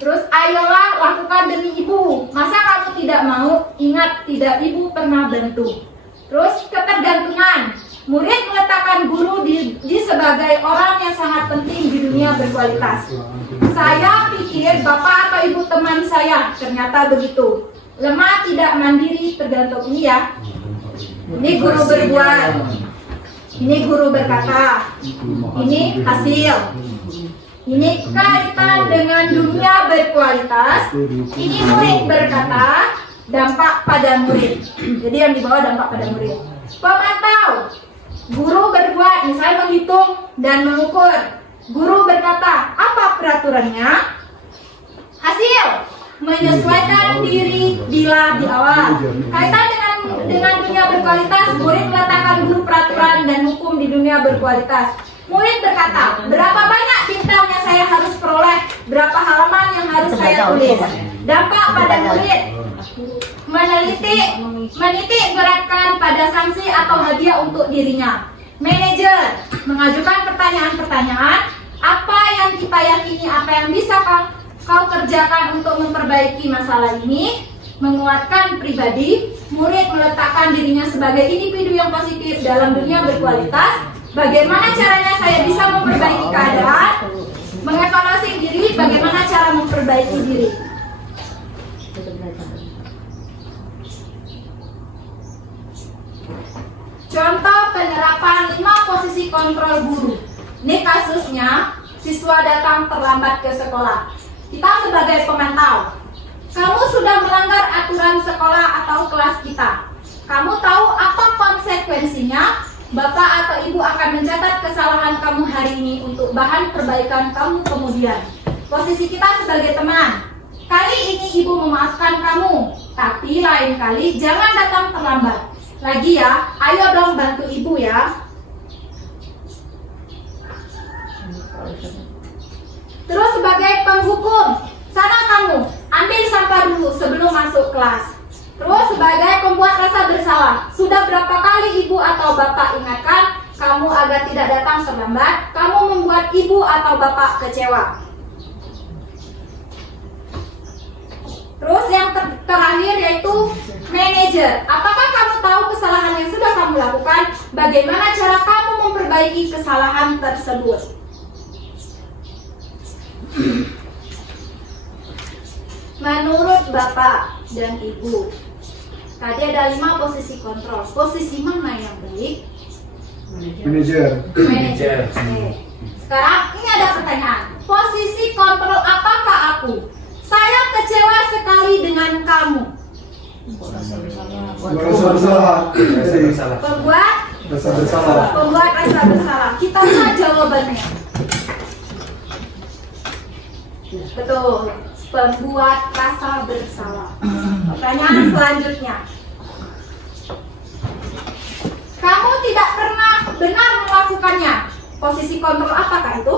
Terus ayolah lakukan demi ibu. Masa kamu tidak mau? Ingat, tidak ibu pernah bantu. Terus ketergantungan. Murid meletakkan guru di sebagai orang yang sangat penting di dunia berkualitas. Saya pikir bapak atau ibu teman saya, ternyata begitu. Lemah, tidak mandiri, tergantung ini ya. Ini guru berbuat. Ini guru berkata, ini hasil. Ini kaitan dengan dunia berkualitas. Ini murid berkata, dampak pada murid. Jadi yang dibawa dampak pada murid. Pemantau, guru berbuat, misalnya menghitung dan mengukur. Guru berkata, apa peraturannya? Hasil, menyesuaikan diri bila di awal. Kaitan dengan dunia berkualitas, murid meletakkan guru peraturan dan hukum di dunia berkualitas. Murid berkata, berapa banyak bintang yang saya harus peroleh, berapa halaman yang harus saya tulis. Dampak pada murid, menitik beratkan pada sanksi atau hadiah untuk dirinya. Manajer mengajukan pertanyaan-pertanyaan, apa yang kita yakini, apa yang bisa kau kerjakan untuk memperbaiki masalah ini. Menguatkan pribadi, murid meletakkan dirinya sebagai individu yang positif dalam dunia berkualitas. Bagaimana caranya saya bisa memperbaiki keadaan? Mengevaluasi diri, bagaimana cara memperbaiki diri. Contoh penerapan 5 posisi kontrol guru. Ini kasusnya, siswa datang terlambat ke sekolah. Kita sebagai pemantau, kamu sudah melanggar aturan sekolah atau kelas kita. Kamu tahu apa konsekuensinya? Bapak atau ibu akan mencatat kesalahan kamu hari ini untuk bahan perbaikan kamu kemudian. Posisi kita sebagai teman. Kali ini ibu memaafkan kamu, tapi lain kali jangan datang terlambat. Lagi ya, ayo dong bantu ibu ya. Terus sebagai penghukum, sana kamu, ambil sampah dulu sebelum masuk kelas. Terus sebagai pembuat rasa bersalah, sudah berapa kali ibu atau bapak ingatkan kamu agar tidak datang terlambat? Kamu membuat ibu atau bapak kecewa. Terus yang terakhir yaitu manajer. Apakah kamu tahu kesalahan yang sudah kamu lakukan? Bagaimana cara kamu memperbaiki kesalahan tersebut? Menurut bapak dan ibu, tadi ada 5 posisi kontrol. Posisi mana yang baik? Manajer. Oke. Sekarang ini ada pertanyaan. Posisi kontrol apakah aku? Saya kecewa sekali dengan kamu. Pembuat rasa bersalah. Kita lihat jawabannya. Betul. Pembuat rasa bersalah. Pertanyaan selanjutnya. kamu tidak pernah benar melakukannya. Posisi kontrol apakah itu?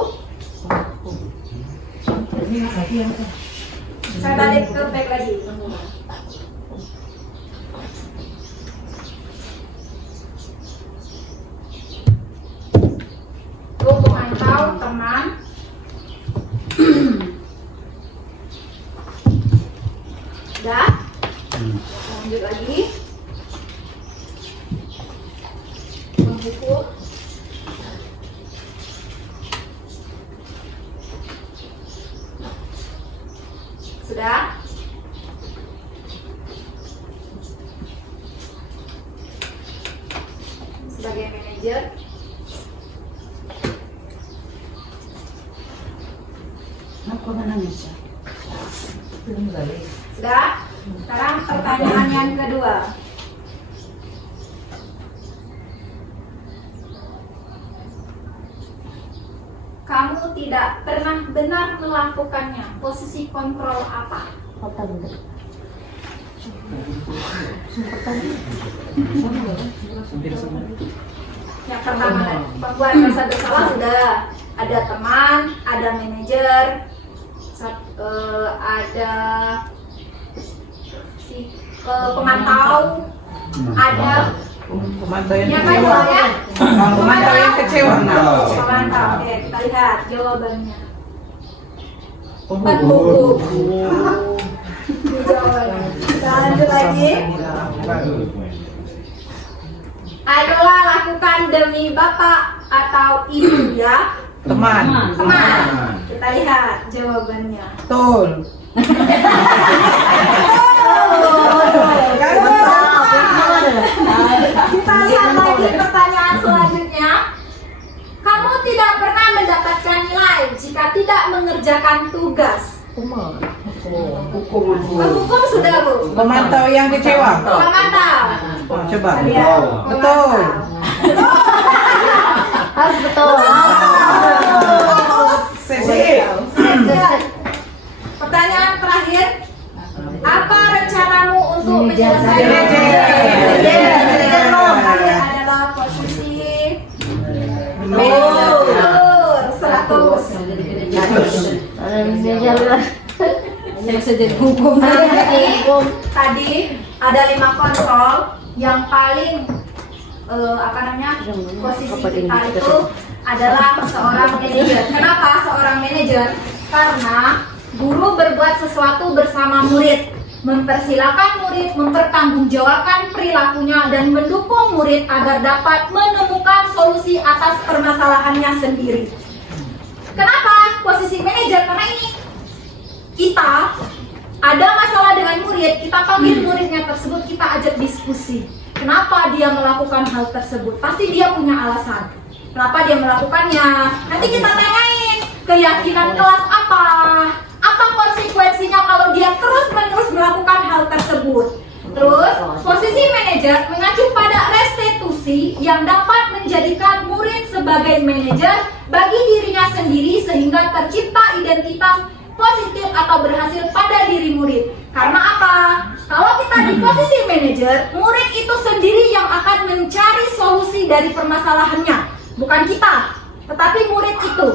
Saya balik ke back lagi. Tuh, pemantau teman. Udah? Lanjut lagi. Buku. Sudah? Sebagai manajer, Aku nangis. sudah? Sekarang pertanyaan yang kedua. Kamu tidak pernah benar melakukannya. Posisi kontrol apa? Yang pertama, pembuat rasa bersalah sudah. Ada teman, ada manajer, ada si pemantau, ada Pemantau yang yang kecewa. ya? Pemantau yang kecewa. Pemantau. Oke, kita lihat jawabannya. Pembuku. Jawabannya. Kita lanjut lagi. Adalah lakukan demi bapak atau ibu ya. Teman. Teman. Kita lihat jawabannya. Betul. Kita lihat lagi pertanyaan selanjutnya. Kamu tidak pernah mendapatkan nilai jika tidak mengerjakan tugas. Hukum sudah, Bu. Pemantau yang kecewa. Pemantau. Coba. Lihat. Betul. Harus betul. Pertanyaan terakhir. Apa rencanamu untuk menyelesaikan Manajer. adalah posisi manajer 100. Saya bisa jadi hukum. Tadi ada 5 kontrol yang paling posisi kita itu adalah seorang manajer. Kenapa seorang manajer? Karena guru berbuat sesuatu bersama murid, mempersilahkan murid mempertanggungjawabkan perilakunya dan mendukung murid agar dapat menemukan solusi atas permasalahannya sendiri. Kenapa posisi manajer? Karena ini kita ada masalah dengan murid, kita panggil muridnya tersebut, kita ajak diskusi. Kenapa dia melakukan hal tersebut? Pasti dia punya alasan. Kenapa dia melakukannya? Nanti kita tanyain keyakinan kelas apa? Apa konsekuensinya kalau dia terus-menerus melakukan hal tersebut? Terus, posisi manajer mengacu pada restitusi yang dapat menjadikan murid sebagai manajer bagi dirinya sendiri sehingga tercipta identitas positif atau berhasil pada diri murid. Karena apa? Kalau kita di posisi manajer, murid itu sendiri yang akan mencari solusi dari permasalahannya, bukan kita, tetapi murid itu.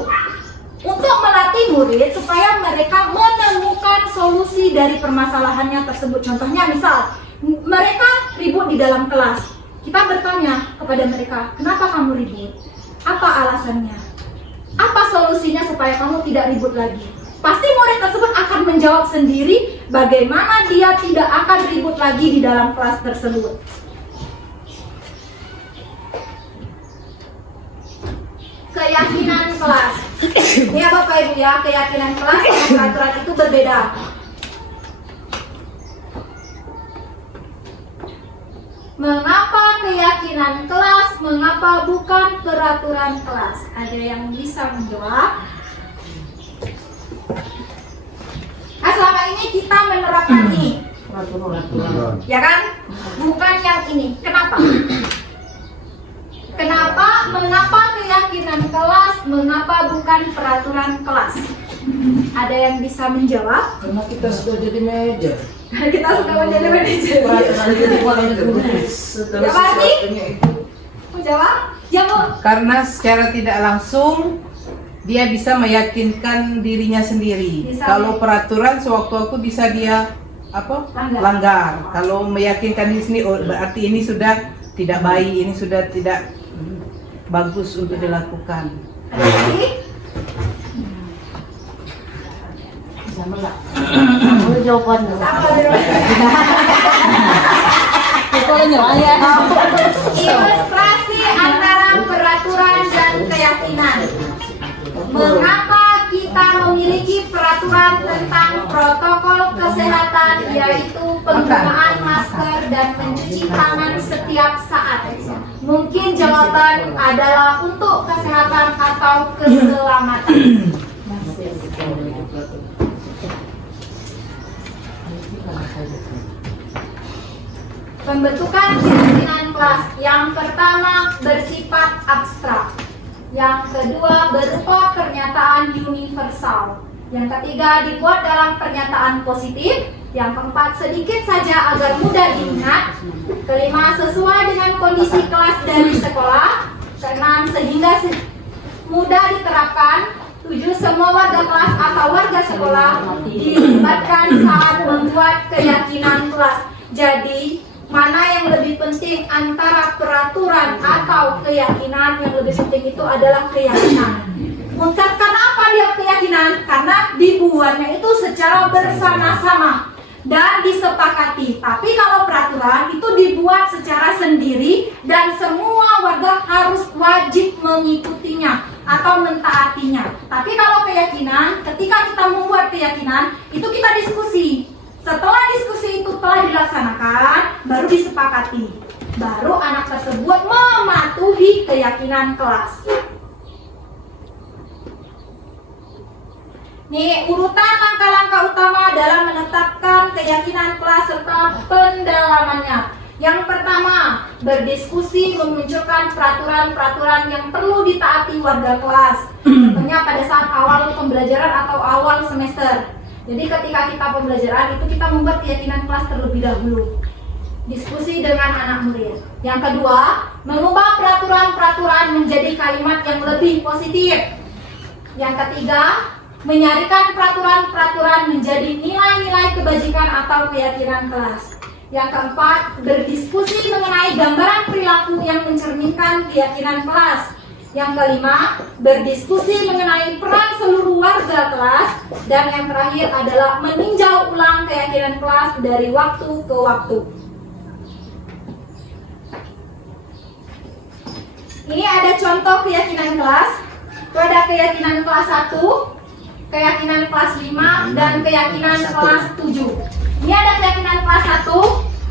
Untuk melatih murid supaya mereka menemukan solusi dari permasalahannya tersebut. Contohnya misal, mereka ribut di dalam kelas. Kita bertanya kepada mereka, kenapa kamu ribut? Apa alasannya? Apa solusinya supaya kamu tidak ribut lagi? Pasti murid tersebut akan menjawab sendiri bagaimana dia tidak akan ribut lagi di dalam kelas tersebut. Keyakinan kelas. Ini ya Bapak Ibu ya, keyakinan kelas dan peraturan itu berbeda. Mengapa keyakinan kelas, mengapa bukan peraturan kelas? Ada yang bisa menjawab? Nah, selama ini kita menerapkan ini, ya kan? Bukan yang ini. Kenapa? Kenapa? Mengapa keyakinan kelas? Mengapa bukan peraturan kelas? Ada yang bisa menjawab? Karena kita sudah jadi manajer. Kita sudah menjadi manajer. Peraturan itu bukan guru. Segala Ya, berarti? sesuatunya itu menjawab? Ya Bu. Karena secara tidak langsung dia bisa meyakinkan dirinya sendiri. Bisa. Kalau peraturan sewaktu-waktu bisa dia langgar. Kalau meyakinkan diri sendiri, oh, berarti ini sudah tidak baik, ini sudah tidak bagus untuk dilakukan. Ada lagi? Sama lah. Boleh jawaban dulu. Apa dulu? Ilustrasi antara peraturan dan keyakinan. Mengapa kita memiliki peraturan tentang protokol kesehatan, yaitu penggunaan masker dan mencuci tangan setiap saat? Mungkin jawaban adalah untuk kesehatan atau keselamatan. Pembentukan keyakinan kelas yang pertama bersifat abstrak, yang kedua berupa pernyataan universal, yang ketiga dibuat dalam pernyataan positif, yang keempat sedikit saja agar mudah diingat, kelima sesuai dengan kondisi kelas dari sekolah, keenam sehingga mudah diterapkan, tujuh semua warga kelas atau warga sekolah dilibatkan saat membuat keyakinan kelas. Jadi mana yang lebih penting antara peraturan atau keyakinan? Yang lebih penting itu adalah keyakinan. Karena apa dia keyakinan? Karena dibuatnya itu secara bersama-sama dan disepakati. Tapi kalau peraturan itu dibuat secara sendiri dan semua warga harus wajib mengikutinya atau mentaatinya. Tapi kalau keyakinan, ketika kita membuat keyakinan, itu kita diskusi. Setelah diskusi itu telah dilaksanakan, baru disepakati. Baru anak tersebut mematuhi keyakinan kelas. Nih, urutan langkah-langkah utama dalam menetapkan keyakinan kelas serta pendalamannya. Yang pertama, berdiskusi memunculkan peraturan-peraturan yang perlu ditaati warga kelas. Contohnya pada saat awal pembelajaran atau awal semester. Jadi ketika kita pembelajaran itu kita membuat keyakinan kelas terlebih dahulu. Diskusi dengan anak murid. Yang kedua, mengubah peraturan-peraturan menjadi kalimat yang lebih positif. Yang ketiga, menyarikan peraturan-peraturan menjadi nilai-nilai kebajikan atau keyakinan kelas. Yang keempat, berdiskusi mengenai gambaran perilaku yang mencerminkan keyakinan kelas. Yang kelima, berdiskusi mengenai peran seluruh warga kelas. Dan yang terakhir adalah meninjau ulang keyakinan kelas dari waktu ke waktu. Ini ada contoh keyakinan kelas. Itu ada keyakinan kelas 1, keyakinan kelas 5, dan keyakinan kelas 7. Ini ada keyakinan kelas 1,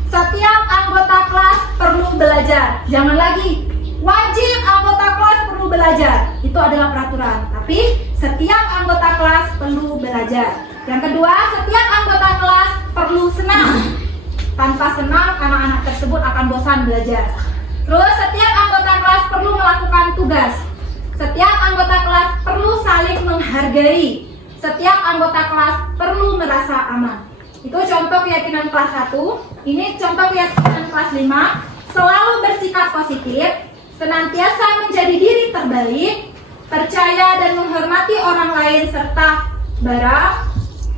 setiap anggota kelas perlu belajar. Jangan lagi wajib anggota kelas perlu belajar. Itu adalah peraturan. Tapi setiap anggota kelas perlu belajar. Yang kedua, setiap anggota kelas perlu senang. Tanpa senang, anak-anak tersebut akan bosan belajar. Terus setiap anggota kelas perlu melakukan tugas. Setiap anggota kelas perlu saling menghargai. Setiap anggota kelas perlu merasa aman. Itu contoh keyakinan kelas 1. Ini contoh keyakinan kelas 5. Selalu bersikap positif, senantiasa menjadi diri terbaik, percaya dan menghormati orang lain serta barang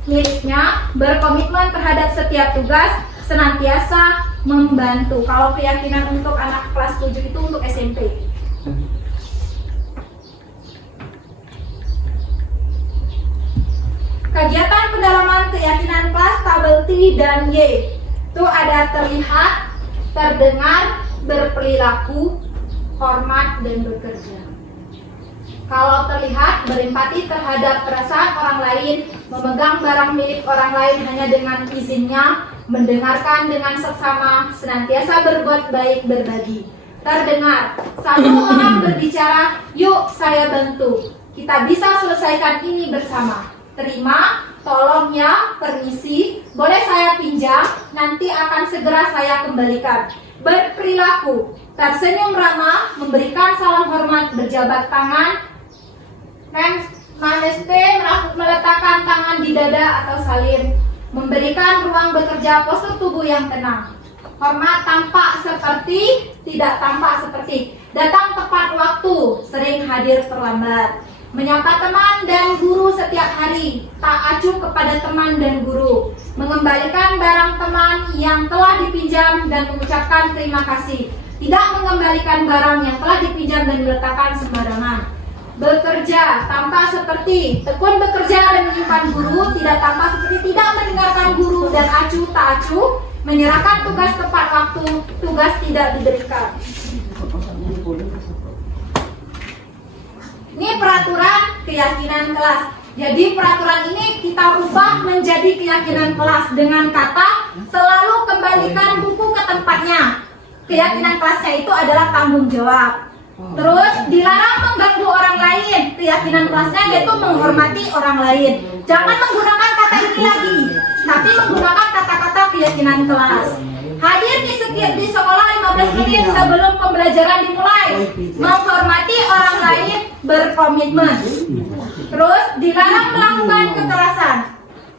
miliknya, berkomitmen terhadap setiap tugas, senantiasa membantu. Kalau keyakinan untuk anak kelas 7 itu untuk SMP. Kegiatan pendalaman keyakinan kelas tabel T dan Y. Itu ada terlihat, terdengar, berperilaku, hormat, dan bekerja. Kalau terlihat, berempati terhadap perasaan orang lain, memegang barang milik orang lain hanya dengan izinnya, mendengarkan dengan seksama, senantiasa berbuat baik, berbagi. Terdengar, satu orang berbicara, yuk saya bantu, kita bisa selesaikan ini bersama. Terima, tolong ya, permisi, boleh saya pinjam, nanti akan segera saya kembalikan. Berperilaku, tersenyum ramah, memberikan salam hormat, berjabat tangan, namaste, meletakkan tangan di dada atau salin, memberikan ruang bekerja, postur tubuh yang tenang. Hormat tampak seperti, tidak tampak seperti. Datang tepat waktu, sering hadir terlambat. Menyapa teman dan guru setiap hari, tak acuh kepada teman dan guru. Mengembalikan barang teman yang telah dipinjam dan mengucapkan terima kasih. Tidak mengembalikan barang yang telah dipinjam dan diletakkan sembarangan. Bekerja tampak seperti tekun bekerja dan menyimpan guru, tidak tampak seperti tidak mendengarkan guru dan acuh tak acuh. Menyerahkan tugas tepat waktu, tugas tidak diberikan. Ini peraturan keyakinan kelas. Jadi peraturan ini kita ubah menjadi keyakinan kelas dengan kata selalu kembalikan buku ke tempatnya. Keyakinan kelasnya itu adalah tanggung jawab. Terus dilarang mengganggu orang lain. Keyakinan kelasnya yaitu menghormati orang lain. Jangan menggunakan kata ini lagi, tapi menggunakan kata-kata keyakinan kelas. Hadir di sekolah 15 menit sebelum pembelajaran dimulai. Menghormati orang lain, berkomitmen. Terus dilarang melakukan kekerasan.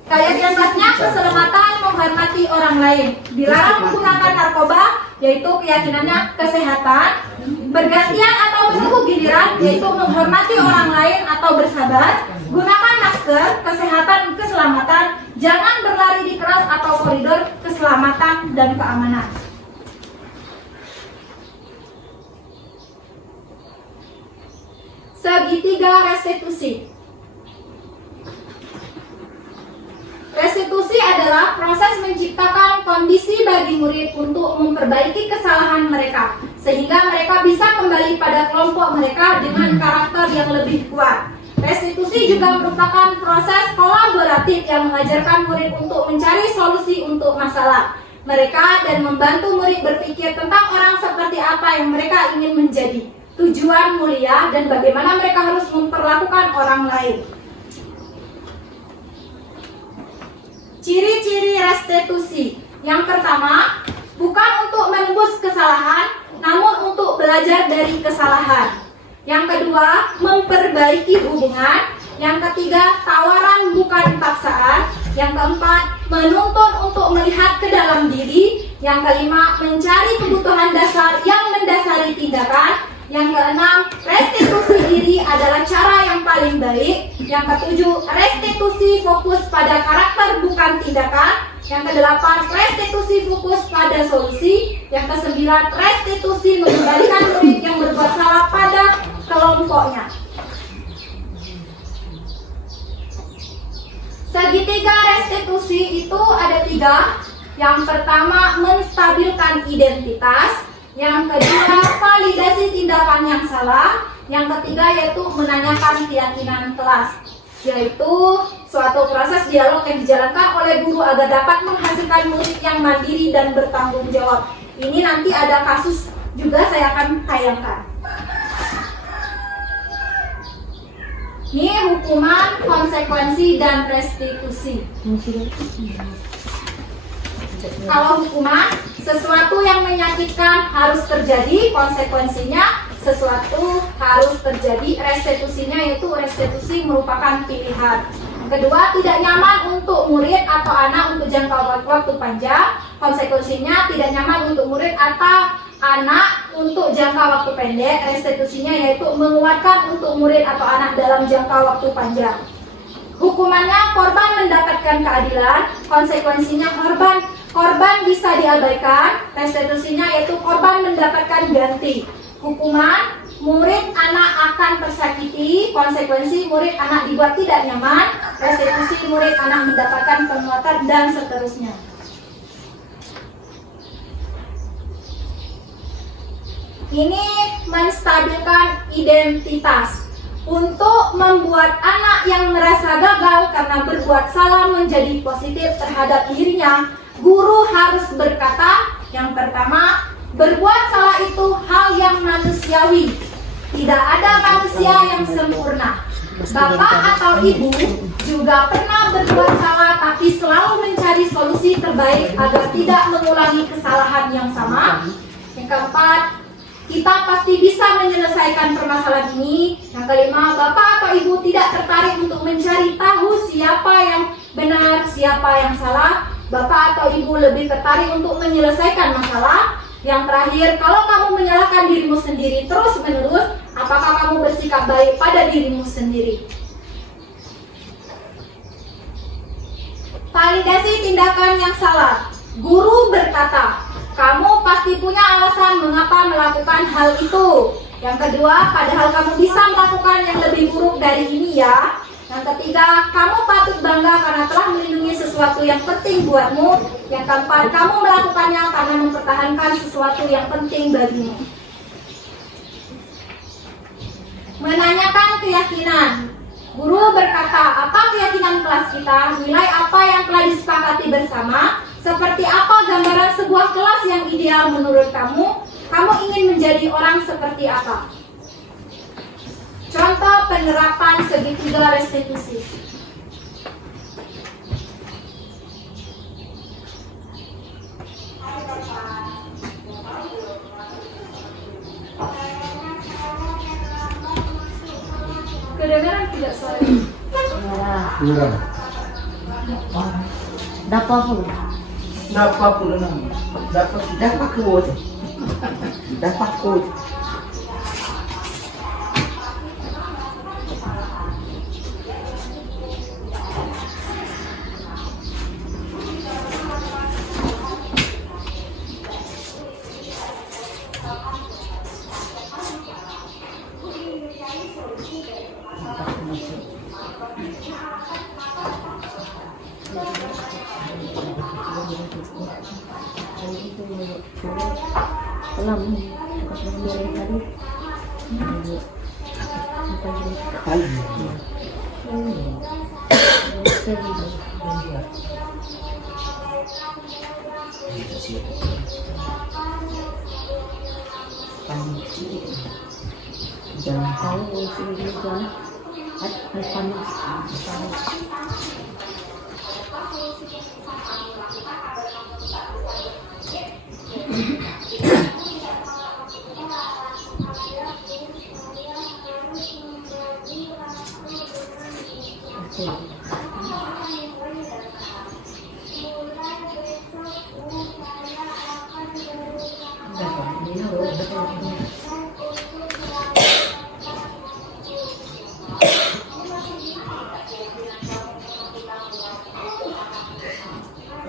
Keyakinan kelasnya keselamatan, menghormati orang lain. Dilarang menggunakan narkoba, yaitu keyakinannya kesehatan. Bergantian atau menunggu giliran, yaitu menghormati orang lain atau bersabar. Gunakan masker, kesehatan, keselamatan. Jangan berlari di kelas atau koridor, keselamatan dan keamanan. Segitiga restitusi. Restitusi adalah proses menciptakan kondisi bagi murid untuk memperbaiki kesalahan mereka, sehingga mereka bisa kembali pada kelompok mereka dengan karakter yang lebih kuat. Restitusi juga merupakan proses kolaboratif yang mengajarkan murid untuk mencari solusi untuk masalah mereka dan membantu murid berpikir tentang orang seperti apa yang mereka ingin menjadi, tujuan mulia, dan bagaimana mereka harus memperlakukan orang lain. Ciri-ciri restitusi. Yang pertama, bukan untuk menembus kesalahan, namun untuk belajar dari kesalahan. Yang kedua, memperbaiki hubungan. Yang ketiga, tawaran bukan paksaan. Yang keempat, menuntun untuk melihat ke dalam diri. Yang kelima, mencari kebutuhan dasar yang mendasari tindakan. Yang keenam, restitusi diri adalah cara yang paling baik. Yang ketujuh, restitusi fokus pada karakter bukan tindakan. Yang kedelapan, restitusi fokus pada solusi. Yang kesembilan, restitusi mengembalikan murid yang berbuat salah pada kelompoknya. Segitiga restitusi itu ada 3. Yang pertama, menstabilkan identitas. Yang kedua, validasi tindakan yang salah. Yang ketiga yaitu menanyakan keyakinan kelas, yaitu suatu proses dialog yang dijalankan oleh guru agar dapat menghasilkan murid yang mandiri dan bertanggung jawab. Ini nanti ada kasus juga saya akan tayangkan. Ini hukuman, konsekuensi, dan restitusi. Kalau hukuman, sesuatu yang menyakitkan harus terjadi, konsekuensinya sesuatu harus terjadi, restitusinya yaitu restitusi merupakan pilihan. Kedua, tidak nyaman untuk murid atau anak untuk jangka waktu panjang, konsekuensinya tidak nyaman untuk murid atau anak untuk jangka waktu pendek, restitusinya yaitu menguatkan untuk murid atau anak dalam jangka waktu panjang. Hukumannya, korban mendapatkan keadilan, konsekuensinya korban bisa diabaikan, restitusinya yaitu korban mendapatkan ganti. Hukuman, murid anak akan tersakiti, konsekuensi murid anak dibuat tidak nyaman, restitusi murid anak mendapatkan penguatan, dan seterusnya. Ini menstabilkan identitas. Untuk membuat anak yang merasa gagal karena berbuat salah menjadi positif terhadap dirinya, guru harus berkata, yang pertama, berbuat salah itu hal yang manusiawi. Tidak ada manusia yang sempurna. Bapak atau ibu juga pernah berbuat salah, tapi selalu mencari solusi terbaik agar tidak mengulangi kesalahan yang sama. Yang keempat, kita pasti bisa menyelesaikan permasalahan ini. Yang kelima, bapak atau ibu tidak tertarik untuk mencari tahu siapa yang benar, siapa yang salah. Bapak atau Ibu lebih tertarik untuk menyelesaikan masalah? Yang terakhir, kalau kamu menyalahkan dirimu sendiri terus-menerus, apakah kamu bersikap baik pada dirimu sendiri? Validasi tindakan yang salah. Guru berkata, kamu pasti punya alasan mengapa melakukan hal itu. Yang kedua, padahal kamu bisa melakukan yang lebih buruk dari ini ya. Yang ketiga, kamu patut bangga karena telah melindungi sesuatu yang penting buatmu. Yang keempat, kamu melakukannya karena mempertahankan sesuatu yang penting bagimu. Menanyakan keyakinan. Guru berkata, apa keyakinan kelas kita? Nilai apa yang telah disepakati bersama? Seperti apa gambaran sebuah kelas yang ideal menurut kamu? Kamu ingin menjadi orang seperti apa? Contoh penerapan segitiga restitusi. Kedengaran tidak suara? Merah. Dapat pun. Dapat pula nama. Dapat kuat. Dapat kuat. Jangan tahu sini juga. Panas.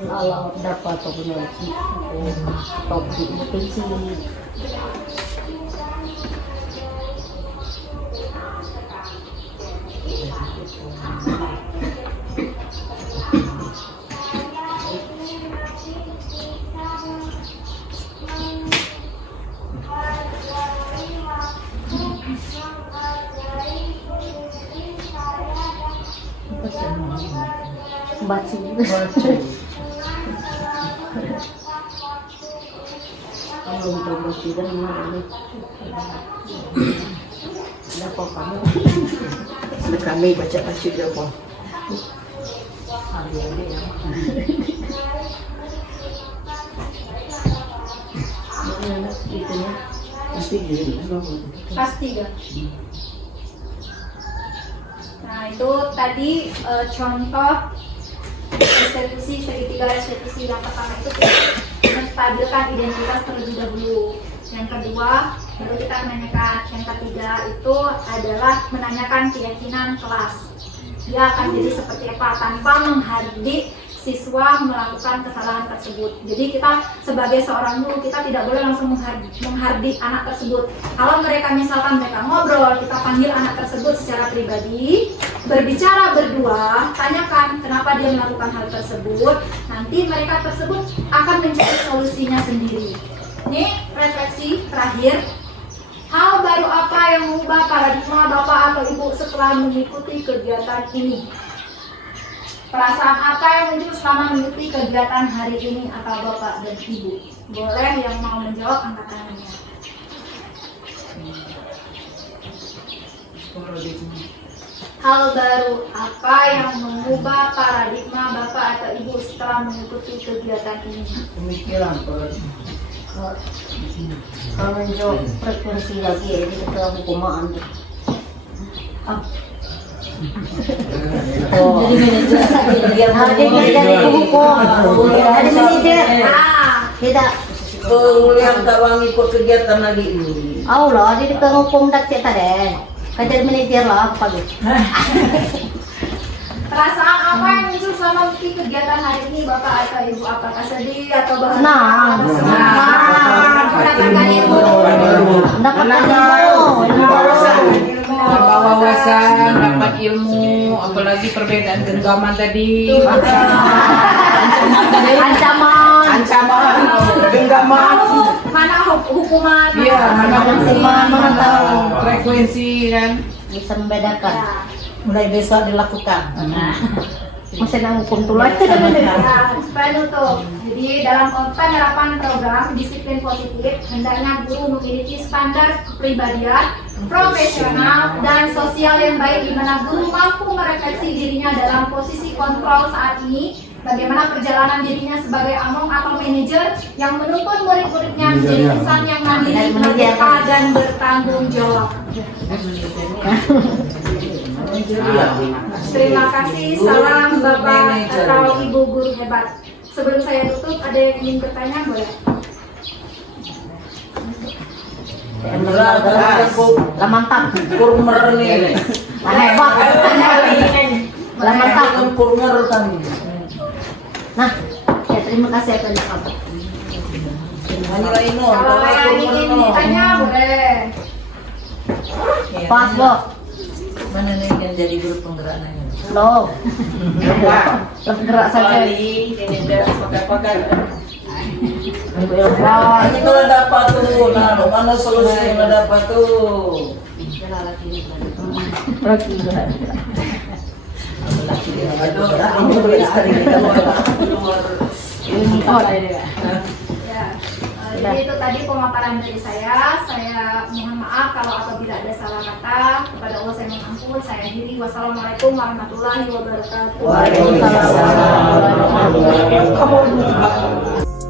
Kalau dapat punya topik potensi. Baca. Kalau untuk tidak mana dapat kamu. Kami baca asyik dia pun. Pasti kan? Nah itu tadi contoh restitusi segitiga restitusi. Yang pertama itu menstabilkan identitas terlebih dahulu. Yang kedua baru kita menanyakan. Yang ketiga itu adalah menanyakan keyakinan kelas. Dia akan jadi seperti apa tanpa menghardik siswa melakukan kesalahan tersebut. Jadi kita sebagai seorang guru kita tidak boleh langsung menghardik anak tersebut. Kalau mereka misalkan mereka ngobrol, kita panggil anak tersebut secara pribadi, berbicara berdua, tanyakan kenapa dia melakukan hal tersebut. Nanti mereka tersebut akan mencari solusinya sendiri. Ini refleksi terakhir. Hal baru apa yang mengubah paradigma Bapak atau Ibu setelah mengikuti kegiatan ini? Perasaan apa yang muncul selama mengikuti kegiatan hari ini atau Bapak dan Ibu? Boleh yang mau menjawab angkat tangannya. Hal baru apa yang mengubah paradigma Bapak atau Ibu setelah mengikuti kegiatan ini? Pemikiran Kalau menjawab frekuensi lagi ini kita hukuman. Jadi manajer biar Jadi jadi hukum. Jadi manajer. Tidak. Pengulian tak wangi ikut kegiatan lagi ini. Allah, jadi ke hukum tak cek tadi. Kan jadi manajer lah apa gitu. Perasaan apa yang muncul selama mengikuti kegiatan hari ini Bapak atau Ibu? Apakah sedih atau bahagia? Senang. Mendapatkan ilmu. Mendapatkan ilmu. Tambah wawasan, dapat ilmu, apalagi perbedaan genggaman tadi. Ancaman. Genggaman. Mana hukuman? Iya, mana hukuman, mana tahu tahu. frekuensi kan. Bisa membedakan. mulai besok dilakukan. Masih nang hukum tuh lah. Nah, supaya nutup. Jadi dalam penerapan program disiplin positif, hendaknya guru memiliki standar kepribadian, profesional, dan sosial yang baik di mana guru mampu merefleksi dirinya dalam posisi kontrol saat ini, bagaimana perjalanan dirinya sebagai among atau manajer yang menuntun murid-muridnya menjadi insan yang mandiri, merdeka, dan bertanggung jawab. Terima kasih, salam Bapak atau Ibu guru hebat. Sebelum saya tutup, ada yang ingin bertanya, boleh? Lah mantap. Kurmer nih. Lah hebat. Lah mantap. Kurmer kami. Nah, ya terima kasih atas kamu. Hanya lain no. Kalau yang ingin ditanya, boleh. Pas, Bo. Mana nih yang jadi guru penggeraknya? Loh. Gerak saja. Ini kalau dapat tuh, nah mana solusinya dapat tuh? Aduh, aku boleh sekali Ya, jadi itu tadi pemaparan dari saya. Saya mohon maaf kalau apabila ada salah kata. Kepada Allah saya mengampun. Saya akhiri. Wassalamualaikum warahmatullahi wabarakatuh. Waalaikumsalam warahmatullahi wabarakatuh.